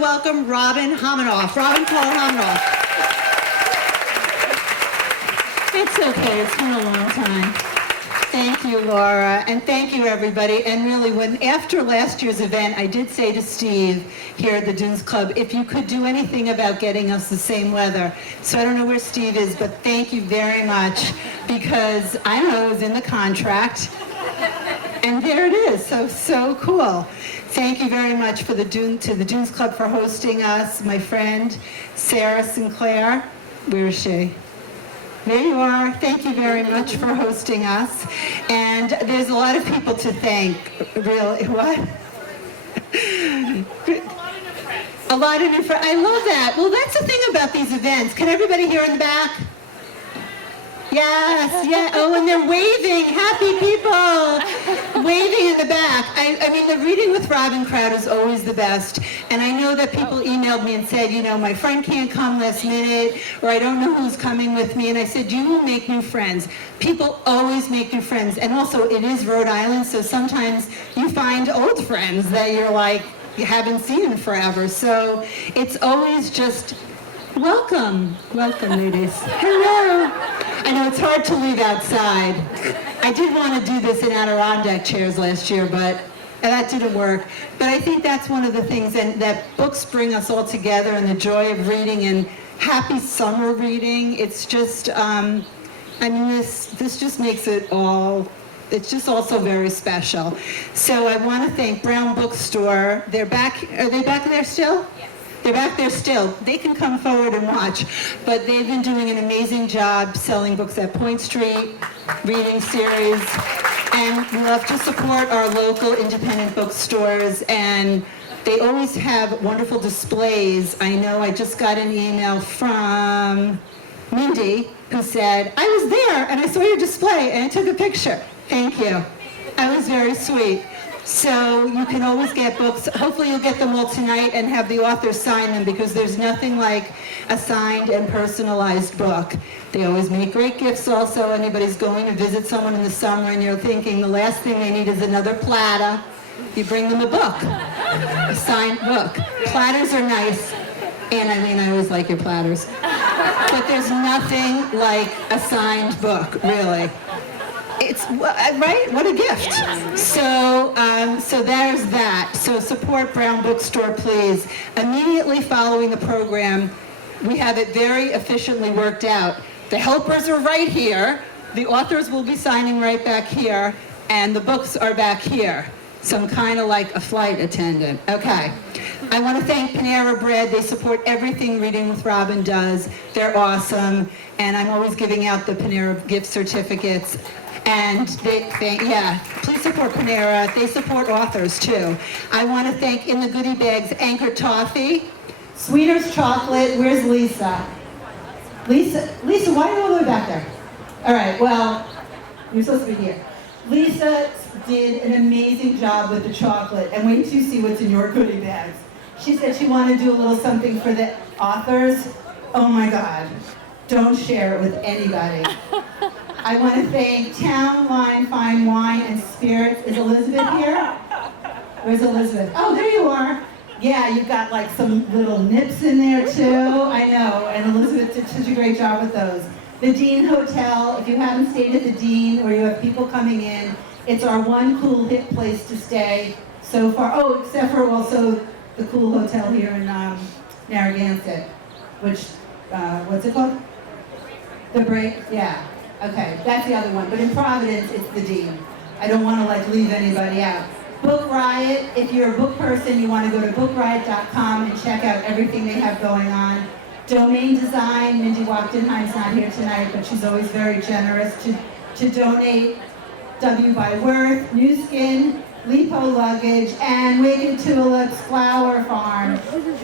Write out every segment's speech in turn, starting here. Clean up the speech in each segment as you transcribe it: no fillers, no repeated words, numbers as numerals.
welcome Robin Hominoff. Robin Paul Hominoff. It's okay, it's been a long time. Thank you, Laura, and thank you, everybody. And really, after last year's event, I did say to Steve here at the Dunes Club, if you could do anything about getting us the same weather. So I don't know where Steve is, but thank you very much, because I don't know, it was in the contract. And there it is, so cool. Thank you very much to the Dunes Club for hosting us. My friend, Sarah Sinclair, where is she? There you are. Thank you very much for hosting us. And there's a lot of people to thank. Really, what? A lot of new friends. I love that. Well, that's the thing about these events. Can everybody hear in the back? Yes, yeah. Oh, and they're waving. Happy people. Waving in the back. I mean, the Reading with Robin crowd is always the best. And I know that people emailed me and said, you know, my friend can't come last minute, or I don't know who's coming with me. And I said, you will make new friends. People always make new friends. And also, it is Rhode Island, so sometimes you find old friends that you're like, you haven't seen in forever. So it's always just, welcome, ladies. Hello. I know it's hard to leave outside. I did want to do this in Adirondack chairs last year, but that didn't work. But I think that's one of the things, and that books bring us all together, and the joy of reading, and happy summer reading. It's just, I mean, this just makes it all, it's just also very special. So I want to thank Brown Bookstore. They're back, are they back there still? Yes. They're back there still. They can come forward and watch, but they've been doing an amazing job selling books at Point Street, reading series, and we love to support our local independent bookstores, and they always have wonderful displays. I know I just got an email from Mindy who said, I was there and I saw your display and I took a picture. Thank you. That was very sweet. So you can always get books. Hopefully you'll get them all tonight and have the author sign them, because there's nothing like a signed and personalized book. They always make great gifts also. Anybody's going to visit someone in the summer and you're thinking the last thing they need is another platter. You bring them a book, a signed book. Platters are nice, and I mean, I always like your platters. But there's nothing like a signed book, really. It's, right? What a gift. So, so there's that. So support Brown Bookstore, please. Immediately following the program, we have it very efficiently worked out. The helpers are right here. The authors will be signing right back here, and the books are back here. So I'm kind of like a flight attendant. Okay. I want to thank Panera Bread. They support everything Reading with Robin does. They're awesome. And I'm always giving out the Panera gift certificates. And yeah, please support Panera. They support authors too. I want to thank in the goodie bags Anchor Toffee, Sweeter's Chocolate. Where's Lisa? Lisa, why are you all the way back there? All right, well, you're supposed to be here. Lisa did an amazing job with the chocolate, and wait till you see what's in your goodie bags. She said she wanted to do a little something for the authors. Oh my God, don't share it with anybody. I want to thank Town Line Fine Wine and Spirits. Is Elizabeth here? Where's Elizabeth? Oh, there you are. Yeah, you've got like some little nips in there too. I know, and Elizabeth did such a great job with those. The Dean Hotel, if you haven't stayed at the Dean or you have people coming in, it's our one cool hip place to stay so far. Oh, except for also the cool hotel here in Narragansett, which, what's it called? The Break, yeah. Okay, that's the other one. But in Providence, it's the Dean. I don't want to like leave anybody out. Book Riot, if you're a book person, you want to go to bookriot.com and check out everything they have going on. Domain Design, Mindy Wachtenheim's not here tonight, but she's always very generous to donate. W by Worth, New Skin, Lipo Luggage, and Wicked Tulips Flower Farm.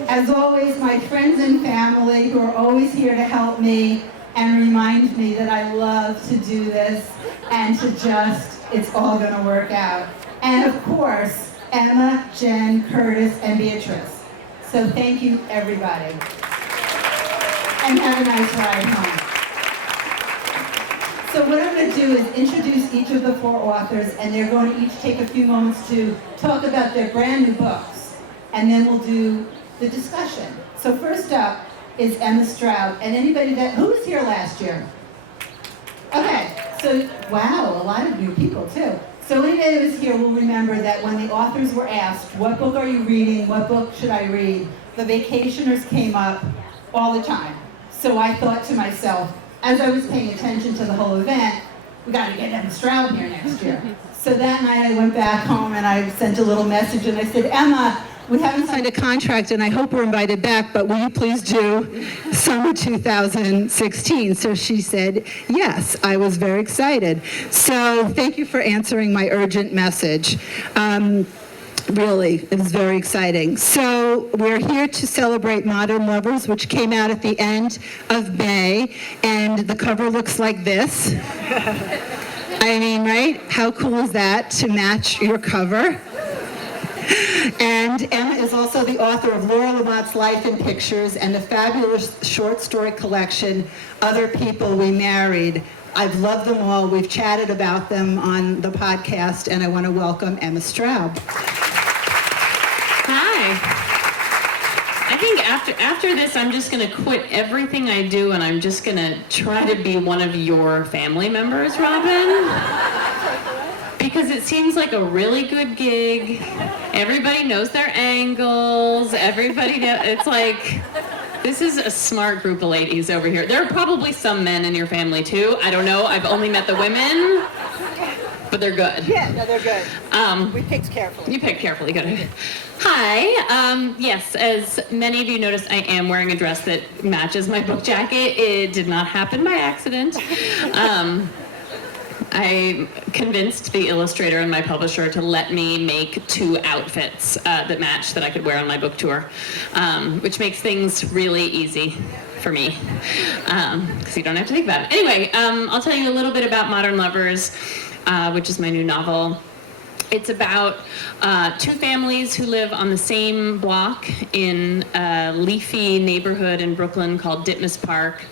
As always, my friends and family who are always here to help me and remind me that I love to do this and to just, it's all gonna work out. And of course, Emma, Jen, Curtis, and Beatrice. So thank you, everybody. And have a nice ride home. So what I'm going to do is introduce each of the four authors, and they're going to each take a few moments to talk about their brand new books. And then we'll do the discussion. So first up is Emma Stroud, and who was here last year? Okay, so wow, a lot of new people too. So anybody who was here will remember that when the authors were asked, what book are you reading, what book should I read, the Vacationers came up all the time. So I thought to myself, as I was paying attention to the whole event, we got to get Emma Stroud here next year. So that night I went back home and I sent a little message and I said, Emma, we haven't signed a contract and I hope we're invited back, but will you please do summer 2016? So she said, yes. I was very excited. So thank you for answering my urgent message. Really, it was very exciting. So we're here to celebrate Modern Lovers, which came out at the end of May, and the cover looks like this. I mean, right? How cool is that to match your cover? And Emma is also the author of Laura Lamont's Life in Pictures and the fabulous short story collection, Other People We Married. I've loved them all. We've chatted about them on the podcast, and I want to welcome Emma Stroud. Hi. I think after this, I'm just going to quit everything I do, and I'm just going to try to be one of your family members, Robin. Because it seems like a really good gig. Everybody knows their angles. It's like, this is a smart group of ladies over here. There are probably some men in your family too. I don't know. I've only met the women, but they're good. Yeah, no, they're good. We picked carefully. You picked carefully, good. Hi. Yes, as many of you noticed, I am wearing a dress that matches my book jacket. It did not happen by accident. I convinced the illustrator and my publisher to let me make 2 outfits that match that I could wear on my book tour, which makes things really easy for me, because you don't have to think about it. Anyway, I'll tell you a little bit about Modern Lovers, which is my new novel. It's about 2 families who live on the same block in a leafy neighborhood in Brooklyn called Ditmas Park.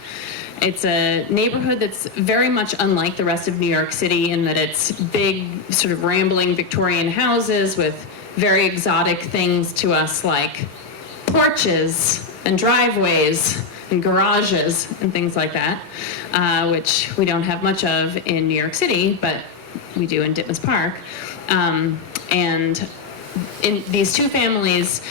It's a neighborhood that's very much unlike the rest of New York City in that it's big, sort of rambling Victorian houses with very exotic things to us like porches and driveways and garages and things like that, which we don't have much of in New York City, but we do in Ditmas Park. And in these 2 families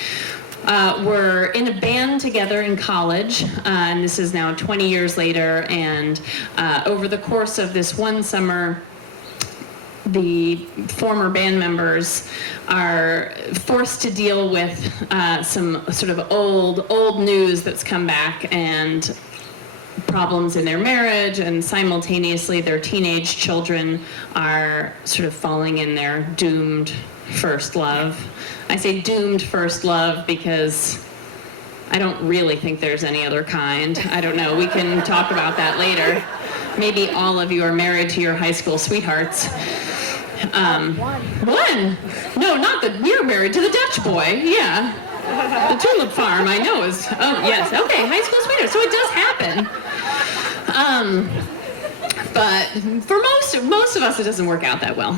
were in a band together in college, and this is now 20 years later, and over the course of this one summer, the former band members are forced to deal with some sort of old news that's come back, and problems in their marriage, and simultaneously their teenage children are sort of falling in their doomed first love. I say doomed first love because I don't really think there's any other kind. I don't know. We can talk about that later. Maybe all of you are married to your high school sweethearts. One? No, not that we're married to the Dutch boy. Yeah. The Tulip Farm, I know is, oh yes, okay, high school sweethearts. So it does happen. But for most of us, it doesn't work out that well.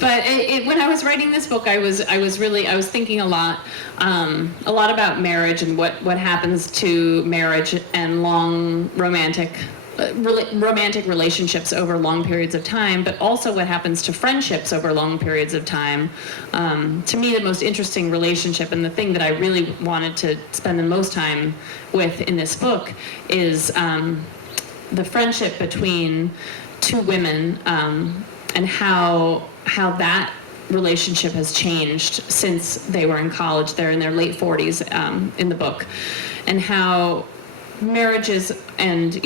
But when I was writing this book, I was thinking a lot about marriage and what happens to marriage and long romantic relationships over long periods of time, but also what happens to friendships over long periods of time. To me, the most interesting relationship and the thing that I really wanted to spend the most time with in this book is the friendship between 2 women, and how that relationship has changed since they were in college. They're in their late 40s in the book, and how marriages and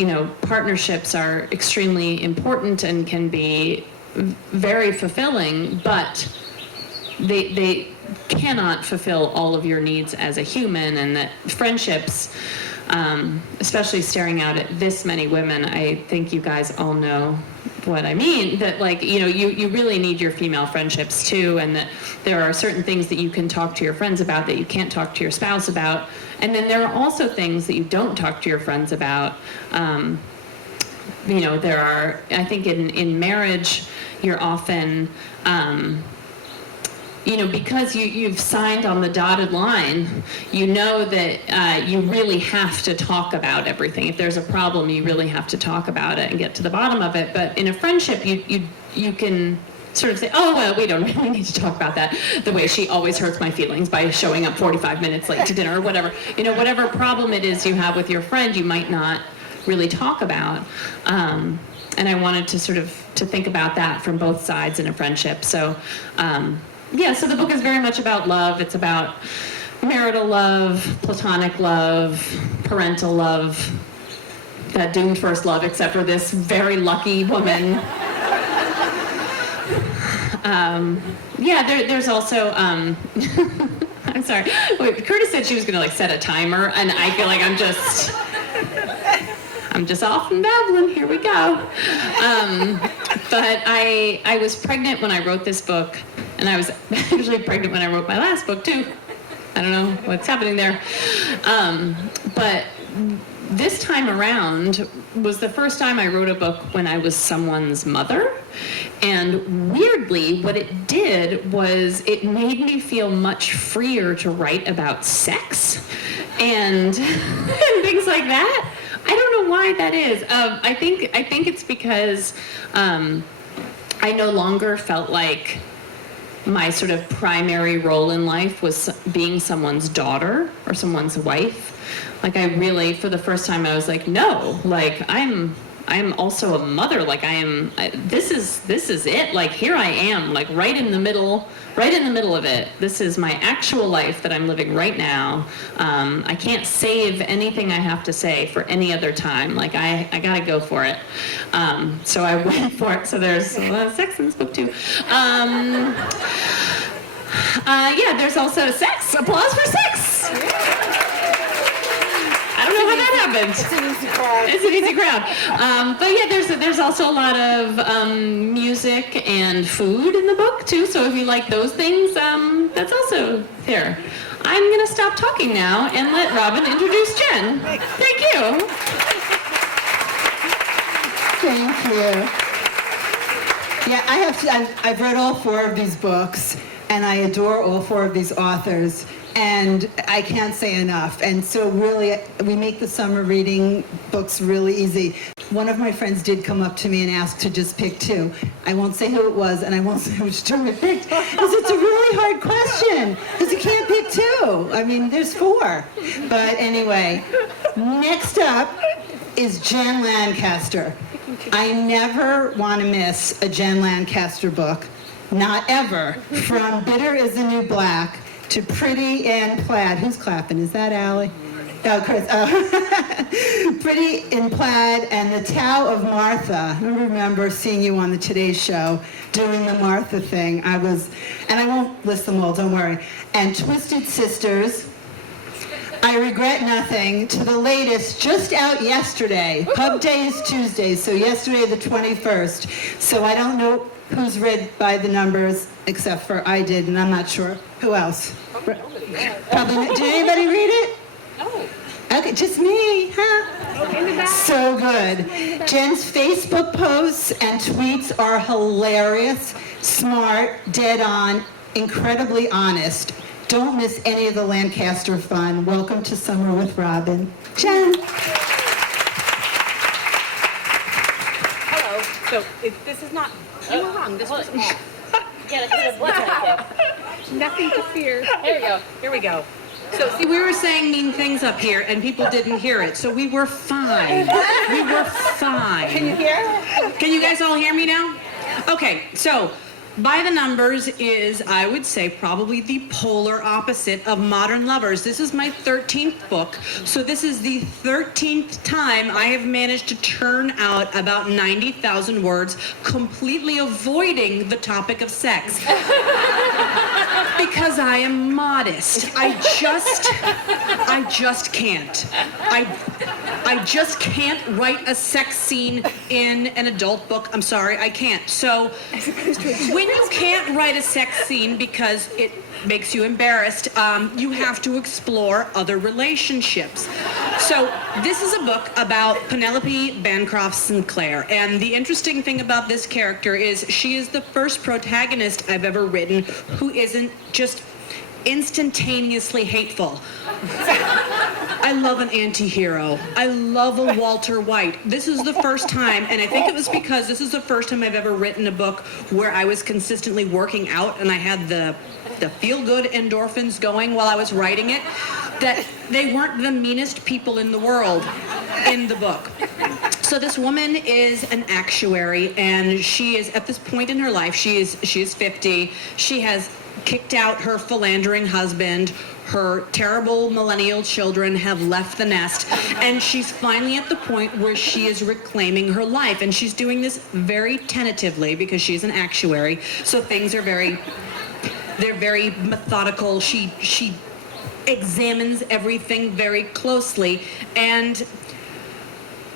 partnerships are extremely important and can be very fulfilling, but they cannot fulfill all of your needs as a human, and that friendships, especially staring out at this many women, I think you guys all know what I mean, that you really need your female friendships too, and that there are certain things that you can talk to your friends about that you can't talk to your spouse about, and then there are also things that you don't talk to your friends about. There are, I think in marriage, you're often because you've signed on the dotted line, you know that you really have to talk about everything. If there's a problem, you really have to talk about it and get to the bottom of it. But in a friendship, you can sort of say, oh, well, we don't really need to talk about that, the way she always hurts my feelings by showing up 45 minutes late to dinner or whatever. Whatever problem it is you have with your friend, you might not really talk about. And I wanted to sort of to think about that from both sides in a friendship. So, so the book is very much about love. It's about marital love, platonic love, parental love, that doomed first love, except for this very lucky woman. There's also, I'm sorry, Curtis said she was gonna set a timer, and I feel like I'm just off and babbling, here we go. But I was pregnant when I wrote this book, and I was actually pregnant when I wrote my last book too. I don't know what's happening there. But this time around was the first time I wrote a book when I was someone's mother. And weirdly, what it did was it made me feel much freer to write about sex and things like that. I don't know why that is. I think it's because I no longer felt like my sort of primary role in life was being someone's daughter or someone's wife. Like I really, for the first time, I was like, no, like I'm also a mother. Like this is it. Like here I am, like right in the middle of it. This is my actual life that I'm living right now. I can't save anything I have to say for any other time. Like I gotta go for it. So I went for it. So there's a lot of sex in this book too. There's also sex. Applause for sex. I don't know how that happened. It's an easy crowd. It's an easy crowd. There's also a lot of music and food in the book too. So if you like those things, that's also there. I'm gonna stop talking now and let Robin introduce Jen. Thank you. Thank you. Yeah, I've read all 4 of these books, and I adore all 4 of these authors. And I can't say enough. And so really, we make the summer reading books really easy. One of my friends did come up to me and ask to just pick 2. I won't say who it was, and I won't say which 2 I picked, because it's a really hard question, because you can't pick 2. I mean, there's 4. But anyway, next up is Jen Lancaster. I never want to miss a Jen Lancaster book, not ever. From Bitter is the New Black to Pretty in Plaid. Who's clapping? Is that Allie? Oh, Chris. Oh. Pretty in Plaid and The Tao of Martha. I remember seeing you on the Today Show doing the Martha thing. And I won't list them all, don't worry. And Twisted Sisters, I Regret Nothing, to the latest, just out yesterday. Pub Day is Tuesday, so yesterday the 21st. So I don't know who's read by the numbers, except for I did, and I'm not sure. Who else? Probably not. Did anybody read it? No. Okay, just me, huh? So good. Jen's Facebook posts and tweets are hilarious, smart, dead on, incredibly honest. Don't miss any of the Lancaster fun. Welcome to Summer with Robin. Jen. Hello. So this is not. You were wrong. This was off. Nothing to fear. There we go. Here we go. So, see, we were saying mean things up here, and people didn't hear it, so we were fine. We were fine. Can you hear? Can you guys all hear me now? Okay, so By the Numbers is, I would say, probably the polar opposite of Modern Lovers. This is my 13th book, so this is the 13th time I have managed to churn out about 90,000 words, completely avoiding the topic of sex. Because I am modest. I just can't. I just can't write a sex scene in an adult book. I'm sorry, I can't. So when you can't write a sex scene because it makes you embarrassed, you have to explore other relationships. So this is a book about Penelope Bancroft Sinclair, and the interesting thing about this character is she is the first protagonist I've ever written who isn't just instantaneously hateful. I love an anti-hero. I love a Walter White. This is the first time, and I think it was because this is the first time I've ever written a book where I was consistently working out and I had the feel-good endorphins going while I was writing it, that they weren't the meanest people in the world in the book. So this woman is an actuary, and she is at this point in her life, she is 50. She has kicked out her philandering husband. Her terrible millennial children have left the nest, and she's finally at the point where she is reclaiming her life, and she's doing this very tentatively because she's an actuary, so things are they're very methodical. She examines everything very closely, and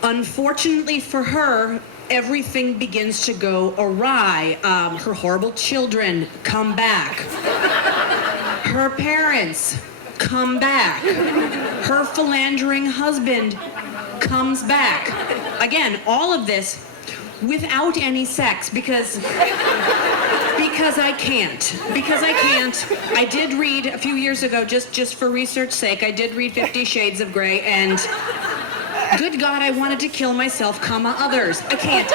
unfortunately for her, everything begins to go awry. Her horrible children come back. Her parents come back. Her philandering husband comes back. Again, all of this without any sex because I can't. Because I can't. I did read a few years ago, just for research's sake, I did read 50 Shades of Grey, and good God, I wanted to kill myself, others. I can't.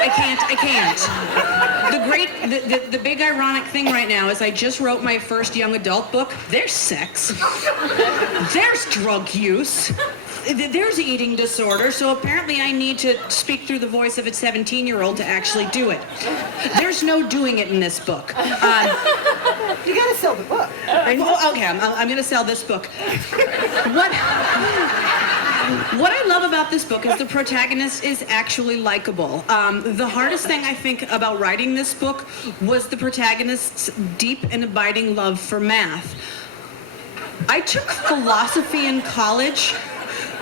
The big ironic thing right now is I just wrote my first young adult book. There's sex. There's drug use. There's eating disorder, so apparently I need to speak through the voice of a 17-year-old to actually do it. There's no doing it in this book. You gotta sell the book. Okay, I'm gonna sell this book. What I love about this book is the protagonist is actually likable. The hardest thing I think about writing this book was the protagonist's deep and abiding love for math. I took philosophy in college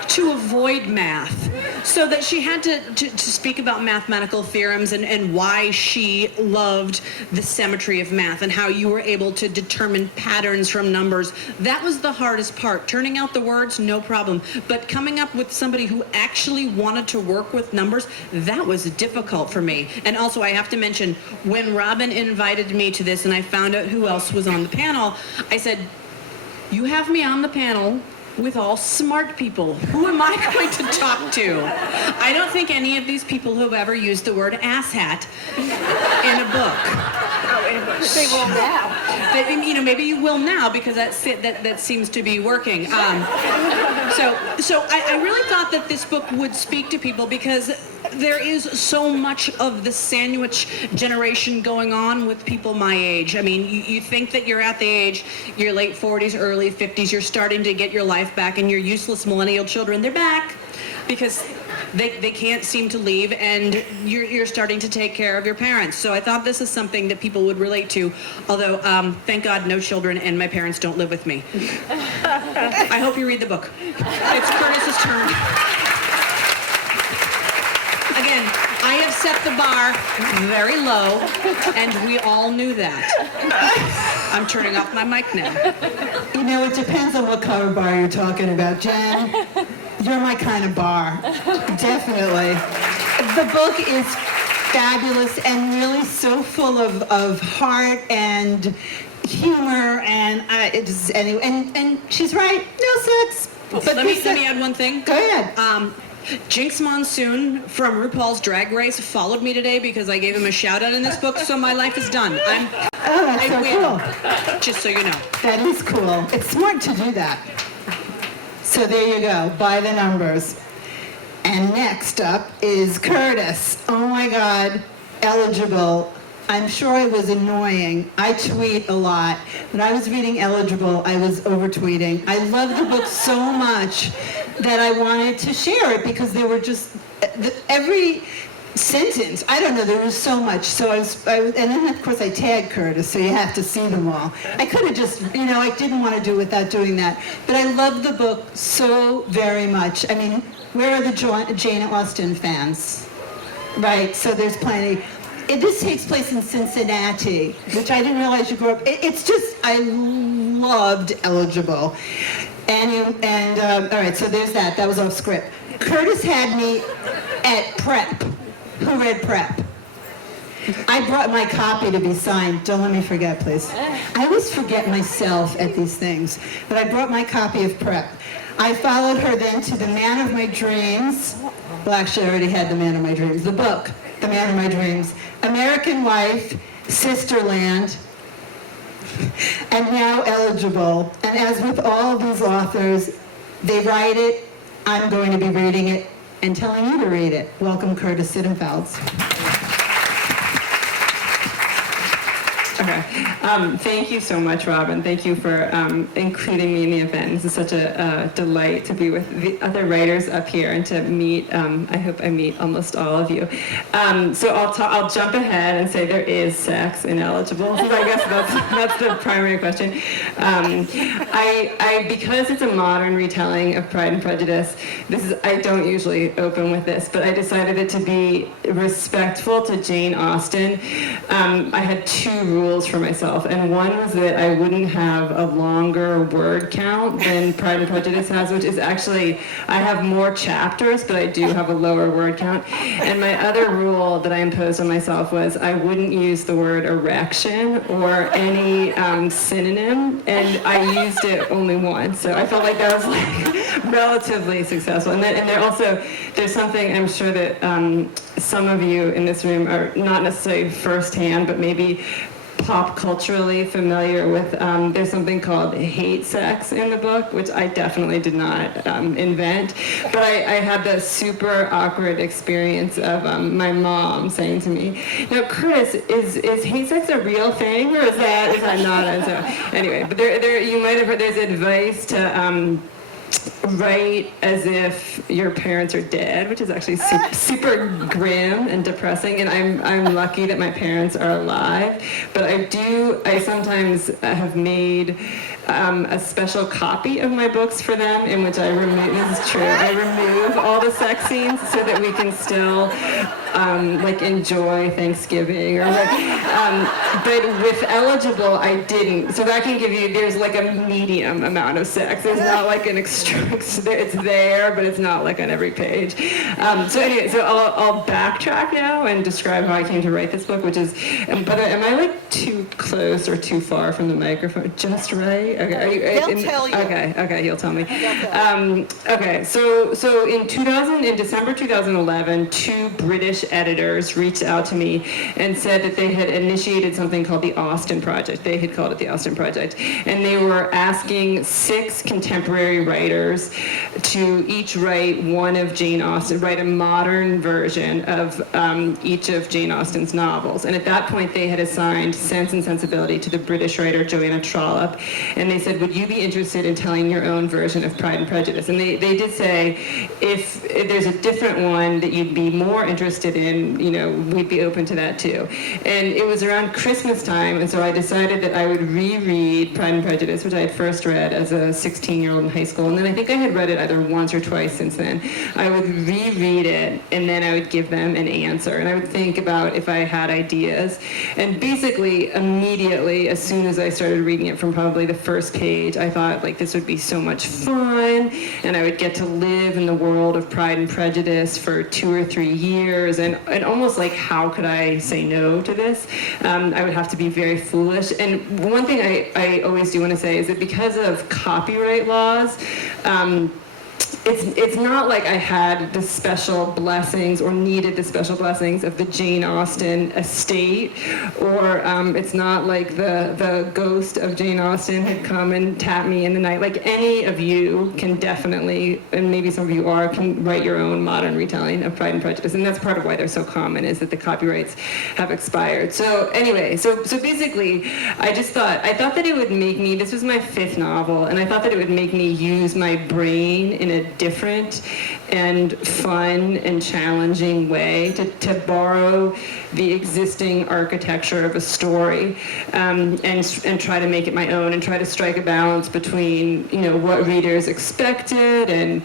to avoid math, so that she had to speak about mathematical theorems and why she loved the symmetry of math and how you were able to determine patterns from numbers. That was the hardest part. Turning out the words, no problem. But coming up with somebody who actually wanted to work with numbers, that was difficult for me. And also I have to mention, when Robin invited me to this and I found out who else was on the panel, I said, you have me on the panel with all smart people. Who am I going to talk to? I don't think any of these people have ever used the word asshat in a book. Oh, in a book. They will now. Maybe you will now because that seems to be working. So I really thought that this book would speak to people because there is so much of the sandwich generation going on with people my age. I mean, you think that you're at the age, your late 40s, early 50s, you're starting to get your life back, and your useless millennial children, they're back because they can't seem to leave, and you're starting to take care of your parents. So I thought this is something that people would relate to, although thank God no children and my parents don't live with me. I hope you read the book. It's Curtis's turn. Again, I have set the bar very low, and we all knew that. I'm turning off my mic now. You know, it depends on what kind of bar you're talking about, Jen. You're my kind of bar. Definitely. The book is fabulous and really so full of heart and humor, and and she's right. No sex. But Let me add one thing. Go ahead. Jinx Monsoon from RuPaul's Drag Race followed me today because I gave him a shout out in this book, so my life is done. That's so cool. Just so you know. That is cool. It's smart to do that. So there you go, by the numbers. And next up is Curtis. Oh my God, Eligible. I'm sure I was annoying. I tweet a lot. When I was reading Eligible, I was over-tweeting. I loved the book so much that I wanted to share it because there were just, every sentence, I don't know, there was so much. So I was, and then of course I tagged Curtis, so you have to see them all. I could have just, I didn't want to do it without doing that. But I loved the book so very much. I mean, where are the Jane Austen fans? Right, so there's plenty. this takes place in Cincinnati, which I didn't realize you grew up. It's just, I loved Eligible. And all right, so there's that. That was off script. Curtis had me at prep. Who read prep? I brought my copy to be signed. Don't let me forget, please. I always forget myself at these things, but I brought my copy of prep. I followed her then to The Man of My Dreams. Well, actually, I already had The Man of My Dreams. The book, The Man of My Dreams. American Wife, Sisterland, and now Eligible. And as with all of these authors, they write it, I'm going to be reading it and telling you to read it. Welcome, Curtis Sittenfeld. Okay. Thank you so much, Robin. Thank you for including me in the event. This is such a delight to be with the other writers up here and to meet. I hope I meet almost all of you. So I'll jump ahead and say there is sex in Eligible. So I guess that's the primary question. I because it's a modern retelling of Pride and Prejudice. I don't usually open with this, but I decided it to be respectful to Jane Austen. I had two rules for myself, and one was that I wouldn't have a longer word count than Pride and Prejudice has, which is actually, I have more chapters, but I do have a lower word count. And my other rule that I imposed on myself was I wouldn't use the word erection or any synonym, and I used it only once, so I felt like that was like relatively successful. And there's something I'm sure that some of you in this room are not necessarily firsthand, but maybe pop culturally familiar with. There's something called hate sex in the book, which I definitely did not invent, but I had the super awkward experience of my mom saying to me, "Now, Curtis, is hate sex a real thing, or is that not?" And so anyway, but there you might have heard there's advice to write as if your parents are dead, which is actually super grim and depressing, and I'm lucky that my parents are alive, but I sometimes have made a special copy of my books for them in which I remove all the sex scenes so that we can still enjoy Thanksgiving but with Eligible I didn't, so that can give you, there's like a medium amount of sex. There's not like an it's there, but it's not like on every page. So anyway, so I'll backtrack now and describe how I came to write this book, which is, but am I like too close or too far from the microphone? Just right? Okay. They'll tell you. Okay, he'll tell me. Okay, so in December 2011, two British editors reached out to me and said that they had initiated something called the Austen Project. They had called it the Austen Project, and they were asking 6 contemporary writers to each write one of Jane Austen, write a modern version of each of Jane Austen's novels. And at that point, they had assigned Sense and Sensibility to the British writer Joanna Trollope, and they said, would you be interested in telling your own version of Pride and Prejudice? And they did say, if there's a different one that you'd be more interested in, we'd be open to that too. And it was around Christmas time, and so I decided that I would reread Pride and Prejudice, which I had first read as a 16-year-old in high school, and then I think I had read it either once or twice since then. I would reread it, and then I would give them an answer, and I would think about if I had ideas. And basically, immediately, as soon as I started reading it from probably the first page, I thought, this would be so much fun, and I would get to live in the world of Pride and Prejudice for 2 or 3 years, and almost like, how could I say no to this? I would have to be very foolish. And one thing I always do want to say is that because of copyright laws, it's not like I had the special blessings or needed the special blessings of the Jane Austen estate, or it's not like the ghost of Jane Austen had come and tapped me in the night. Like, any of you can definitely, and maybe some of you can write your own modern retelling of Pride and Prejudice, and that's part of why they're so common, is that the copyrights have expired. So anyway, so basically, I thought that it would make me, this was my 5th novel, and I thought that it would make me use my brain in a different and fun and challenging way to borrow the existing architecture of a story and try to make it my own and try to strike a balance between, you know, what readers expected and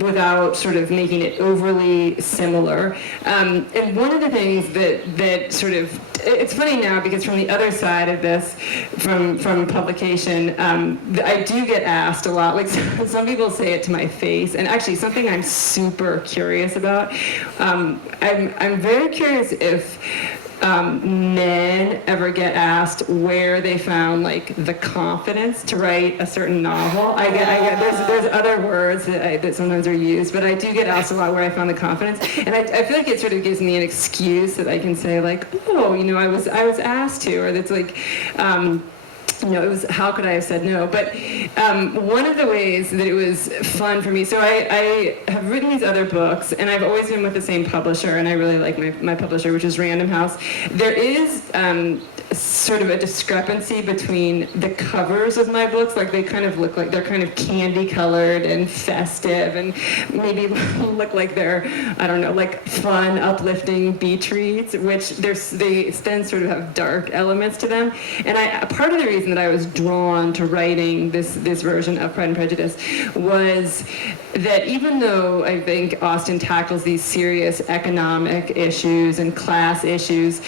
without sort of making it overly similar. And one of the things that sort of, it's funny now because from the other side of this, from publication, I do get asked a lot, like some people say it to my face, and actually something I'm super curious about. I'm very curious if men ever get asked where they found like the confidence to write a certain novel. I get there's other words that sometimes are used, but I do get asked a lot where I found the confidence, and I feel like it sort of gives me an excuse that I can say like, oh, you know, I was asked to, or that's like. You know, it was, how could I have said no? But one of the ways that it was fun for me, so I have written these other books, and I've always been with the same publisher, and I really like my publisher, which is Random House. There is sort of a discrepancy between the covers of my books, like they kind of look like they're kind of candy colored and festive and maybe look like they're, I don't know, like fun, uplifting beach reads, which they then sort of have dark elements to them. And part of the reason that I was drawn to writing this version of Pride and Prejudice was that even though I think Austen tackles these serious economic issues and class issues,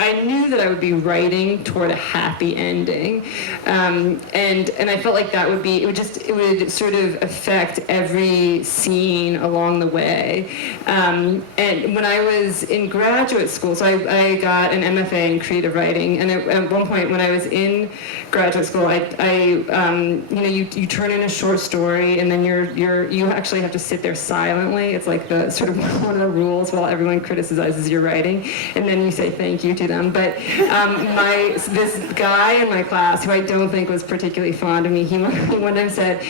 I knew that I would be writing toward a happy ending, and I felt like that would be, it would sort of affect every scene along the way. And when I was in graduate school, so I got an MFA in creative writing, and at one point when I was in graduate school, you know, you turn in a short story, and then you actually have to sit there silently. It's like the sort of one of the rules while everyone criticizes your writing, and then you say thank you to them. But this guy in my class, who I don't think was particularly fond of me, he one time said,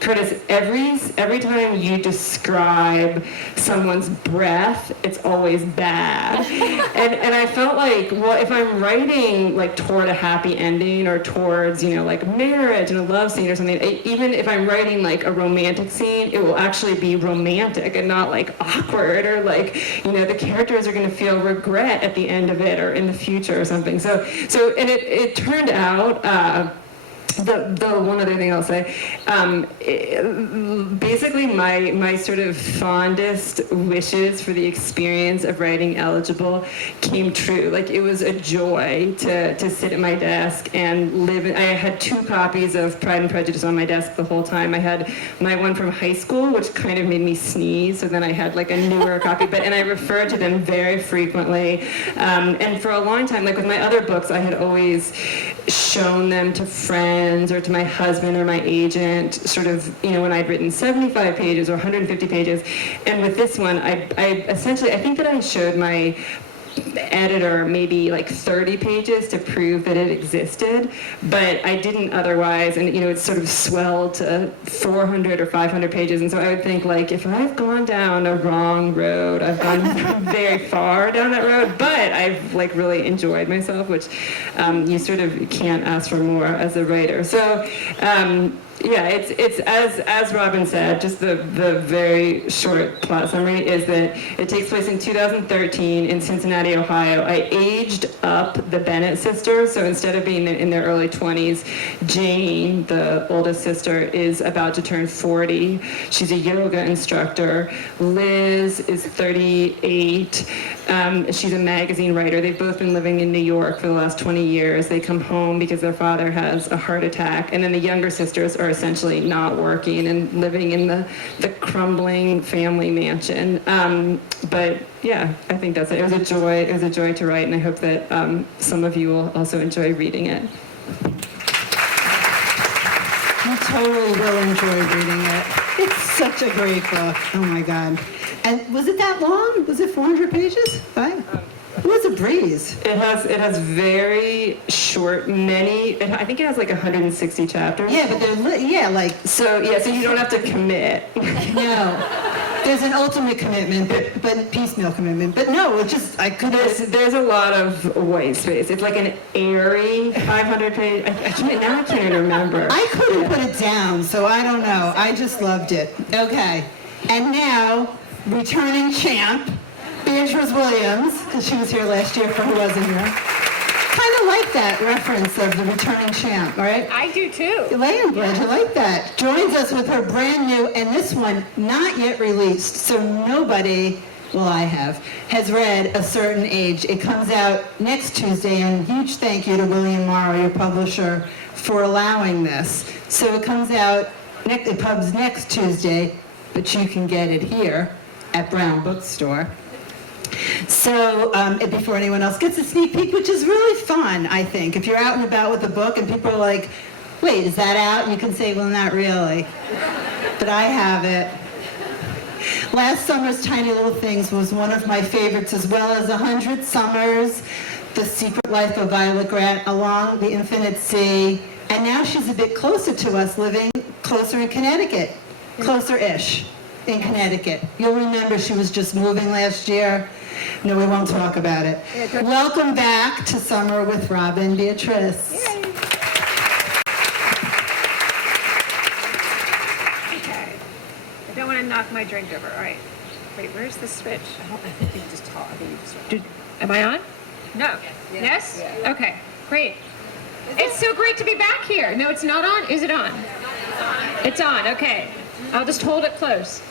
Curtis, every time you describe someone's breath, it's always bad. and I felt like, well, if I'm writing like toward a happy ending or towards, you know, like marriage and a love scene or something, even if I'm writing like a romantic scene, it will actually be romantic and not like awkward, or like, you know, the characters are going to feel regret at the end of it or in the future or something. So and it turned out, the one other thing I'll say, basically my sort of fondest wishes for the experience of writing Eligible came true. Like, it was a joy to sit at my desk and live. I had 2 copies of Pride and Prejudice on my desk the whole time. I had my one from high school, which kind of made me sneeze, so then I had like a newer copy, and I referred to them very frequently. And for a long time, like with my other books, I had always shown them to friends or to my husband or my agent, sort of, you know, when I'd written 75 pages or 150 pages. And with this one, I essentially, I think that I showed my editor maybe like 30 pages to prove that it existed, but I didn't otherwise, and you know, it's sort of swelled to 400 or 500 pages, and so I would think, like, if I've gone down a wrong road, I've gone very far down that road, but I've like really enjoyed myself, which you sort of can't ask for more as a writer. So yeah, it's as Robin said, just the very short plot summary is that it takes place in 2013 in Cincinnati, Ohio. I aged up the Bennett sisters, so instead of being in their early 20s, Jane, the oldest sister, is about to turn 40. She's a yoga instructor. Liz is 38. She's a magazine writer. They've both been living in New York for the last 20 years. They come home because their father has a heart attack, and then the younger sisters are essentially not working and living in the crumbling family mansion. But yeah, I think that's it. It was a joy to write, and I hope that some of you will also enjoy reading it. I totally will enjoy reading it. It's such a great book. Oh my God. And was it that long? Was it 400 pages? 5? It was a breeze. It has very short, I think it has like 160 chapters. Yeah, but they're, like... So you don't have to commit. No. There's an ultimate commitment, but piecemeal commitment. But no, it just, I couldn't. There's a lot of white space. It's like an airy 500 page. I can't even remember. I couldn't put it down, so I don't know. I just loved it. Okay. And now, returning champ, Beatrice Williams, because she was here last year for who wasn't here. Kind of like that reference of the returning champ, all right? I do too. Elaine, glad you like that. Joins us with her brand new, and this one not yet released, so nobody, well I have, has read A Certain Age. It comes out next Tuesday, and huge thank you to William Morrow, your publisher, for allowing this. So it comes out, it pubs next Tuesday, but you can get it here at Brown Bookstore. So before anyone else gets a sneak peek, which is really fun, I think. If you're out and about with a book and people are like, wait, is that out? And you can say, well, not really. But I have it. Last summer's Tiny Little Things was one of my favorites, as well as 100 Summers, The Secret Life of Violet Grant, Along the Infinite Sea. And now she's a bit closer to us, living closer in Connecticut. Closer-ish in Connecticut. You'll remember she was just moving last year. No, we won't talk about it. Welcome back to Summer with Robin Beatrice. Okay. I don't want to knock my drink over. All right. Wait, where's the switch? I think you just talk. I think you just Am I on? No. Yes? Okay. Great. It's so great to be back here. No, it's not on. Is it on? It's on. Okay. I'll just hold it close.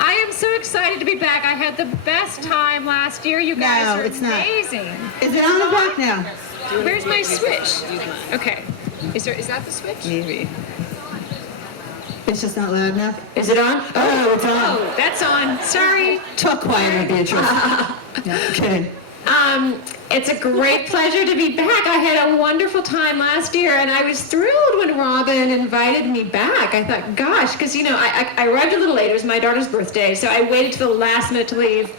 I am so excited to be back. I had the best time last year. You guys No, are it's not. amazing. Is it on the back now? Where's my switch? Okay. Is that the switch? Maybe. It's just not loud enough? Is it on? Oh, it's on. Oh, that's on. Sorry. Talk quieter, Beatrice. Okay. It's a great pleasure to be back. I had a wonderful time last year, and I was thrilled when Robin invited me back. I thought, gosh, because, I arrived a little late. It was my daughter's birthday, so I waited till the last minute to leave,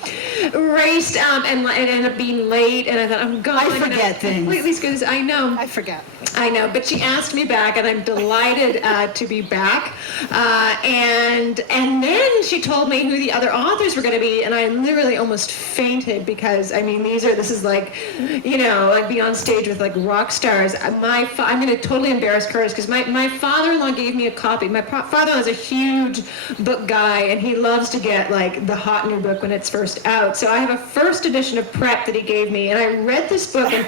raced, and ended up being late, and I thought, I'm gone. I forget things. Completely screwed. I know. I forget. I know, but she asked me back, and I'm delighted to be back. And then she told me who the other authors were going to be, and I literally almost fainted because, this is like, like being on stage with like rock stars. I'm going to totally embarrass Curtis because my father-in-law gave me a copy. My father-in-law is a huge book guy, and he loves to get like the hot new book when it's first out. So I have a first edition of Prep that he gave me, and I read this book, and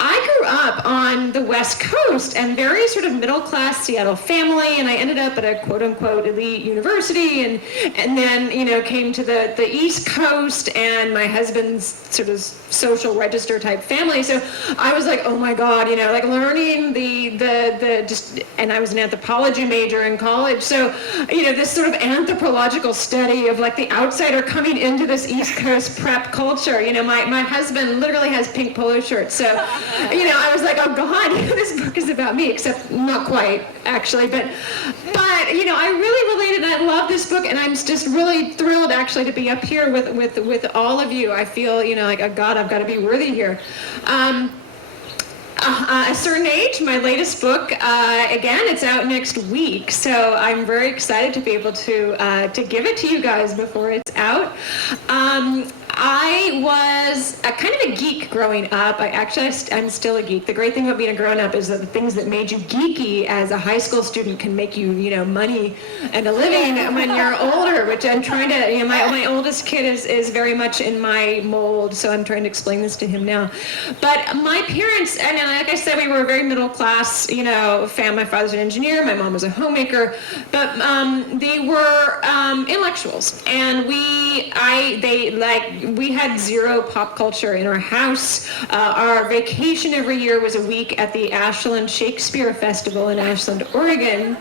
I grew up on the West Coast and very sort of middle-class Seattle family, and I ended up at a quote-unquote elite university, and then came to the East Coast, and my husband's sort of social register type family. So I was like, oh my God, like learning the just, and I was an anthropology major in college. So, this sort of anthropological study of like the outsider coming into this East Coast prep culture. My husband literally has pink polo shirts. So, I was like, oh God, this book is about me, except not quite actually, but I really related, and I love this book, and I'm just really thrilled actually to be up here with all of you. I feel, like, oh God, I've got to be worthy here. A Certain Age, my latest book, again, it's out next week, so I'm very excited to be able to give it to you guys before it's out. I was kind of a geek growing up. I'm still a geek. The great thing about being a grown-up is that the things that made you geeky as a high school student can make you, money and a living when you're older, which I'm trying to, my oldest kid is very much in my mold, so I'm trying to explain this to him now. But my parents, and like I said, we were a very middle-class, family. My father's an engineer, my mom was a homemaker, but they were intellectuals, and we had zero pop culture in our house. Our vacation every year was a week at the Ashland Shakespeare Festival in Ashland, Oregon,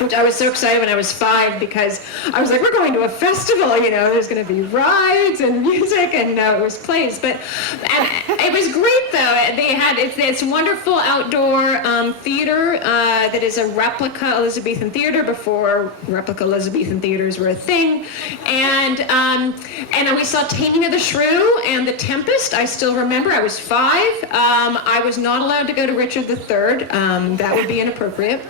which I was so excited when I was 5 because I was like, we're going to a festival, there's going to be rides and music, and it was plays. But it was great, though. They had it's wonderful outdoor theater that is a replica Elizabethan theater before replica Elizabethan theaters were a thing, and we saw Taming of the Shrew and The Tempest. I still remember. I was 5. I was not allowed to go to Richard III. That would be inappropriate.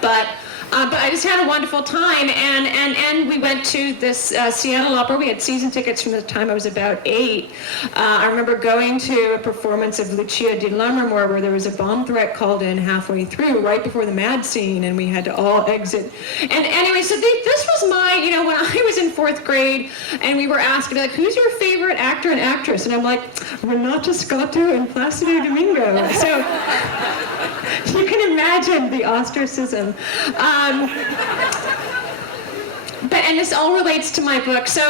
But But I just had a wonderful time, and we went to this Seattle Opera. We had season tickets from the time I was about 8. I remember going to a performance of Lucia di Lammermoor where there was a bomb threat called in halfway through, right before the mad scene, and we had to all exit. And anyway, so this was my, when I was in 4th grade, and we were asked to be like, who's your favorite actor and actress? And I'm like, Renata Scotto and Placido Domingo. So you can imagine the ostracism. And this all relates to my book. So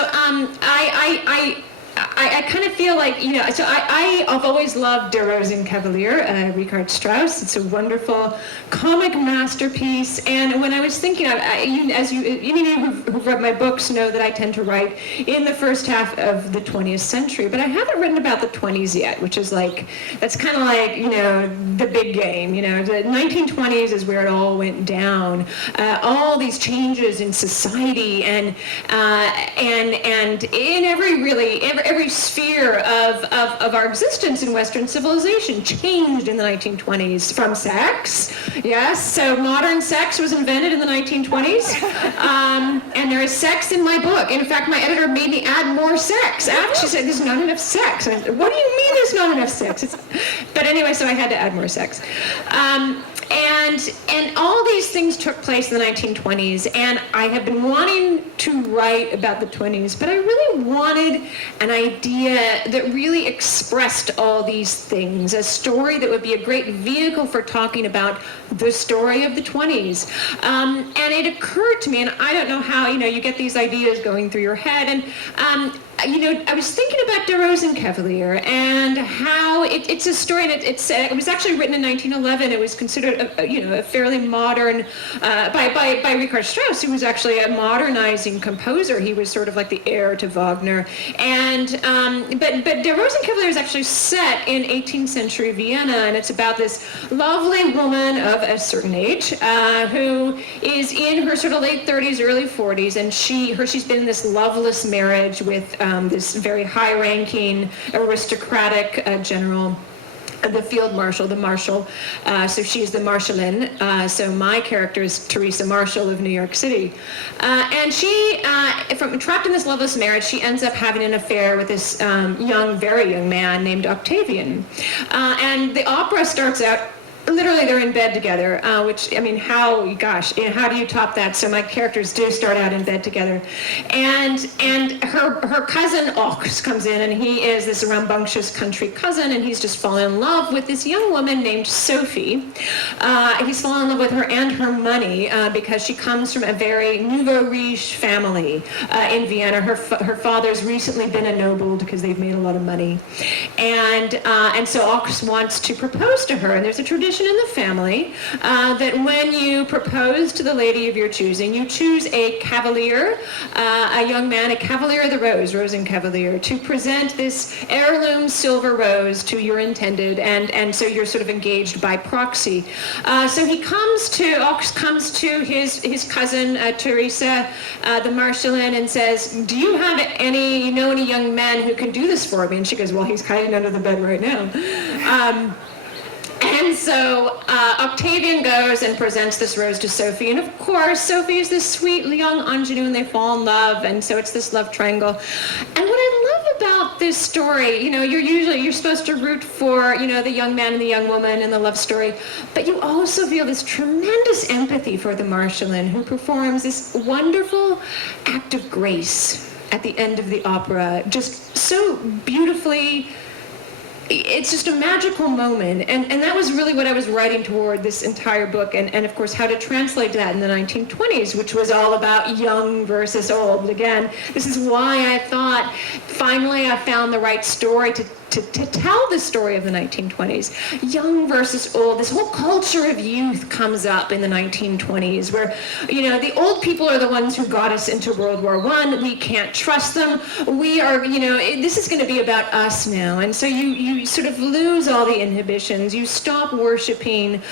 I kind of feel like, so I've always loved Der Rosenkavalier, Richard Strauss. It's a wonderful comic masterpiece. And when I was thinking, as you who've read my books know that I tend to write in the first half of the 20th century, but I haven't written about the 20s yet, which is that's kind of like, the big game. The 1920s is where it all went down. All these changes in society and in every sphere of our existence in Western civilization changed in the 1920s. From sex, yes, so modern sex was invented in the 1920s, and there is sex in my book. In fact, my editor made me add more sex. She said, there's not enough sex. I said, what do you mean there's not enough sex? But anyway, so I had to add more sex. And all these things took place in the 1920s, and I have been wanting to write about the 20s, but I really wanted an idea that really expressed all these things, a story that would be a great vehicle for talking about the story of the 20s. And it occurred to me, and I don't know how, you get these ideas going through your head, and I was thinking about Der Rosenkavalier and how it's a story, and it was actually written in 1911. It was considered a fairly modern by Richard Strauss, who was actually a modernizing composer. He was sort of like the heir to Wagner, and but Der Rosenkavalier is actually set in 18th century Vienna, and it's about this lovely woman of a certain age who is in her sort of late 30s, early 40s, and she's been in this loveless marriage with this very high-ranking, aristocratic general, the field marshal, the marshal. So she's the marshalin. So my character is Teresa Marshall of New York City. And she, trapped in this loveless marriage, she ends up having an affair with this very young man named Octavian. And the opera starts out, literally they're in bed together, which, how do you top that? So my characters do start out in bed together. And her cousin Ox comes in, and he is this rambunctious country cousin, and he's just fallen in love with this young woman named Sophie. He's fallen in love with her and her money because she comes from a very nouveau riche family in Vienna. Her father's recently been ennobled because they've made a lot of money. And so Ox wants to propose to her, and there's a tradition in the family that when you propose to the lady of your choosing, you choose a cavalier, a young man, a cavalier of the rose, Rosenkavalier, to present this heirloom silver rose to your intended, and so you're sort of engaged by proxy. So Ox comes to his cousin Teresa, the Marshallin, and says, do you have any young men who can do this for me? And she goes, well, he's hiding under the bed right now. And so Octavian goes and presents this rose to Sophie, and of course Sophie is this sweet young ingenue, and they fall in love, and so it's this love triangle. And what I love about this story, you're supposed to root for the young man and the young woman in the love story, but you also feel this tremendous empathy for the Marshallin, who performs this wonderful act of grace at the end of the opera, just so beautifully. It's just a magical moment, and that was really what I was writing toward this entire book, and of course how to translate that in the 1920s, which was all about young versus old. Again, this is why I thought finally I found the right story to tell the story of the 1920s. Young versus old. This whole culture of youth comes up in the 1920s, where the old people are the ones who got us into World War I. We can't trust them. We are, this is going to be about us now, and so you sort of lose all the inhibitions. You stop worshiping,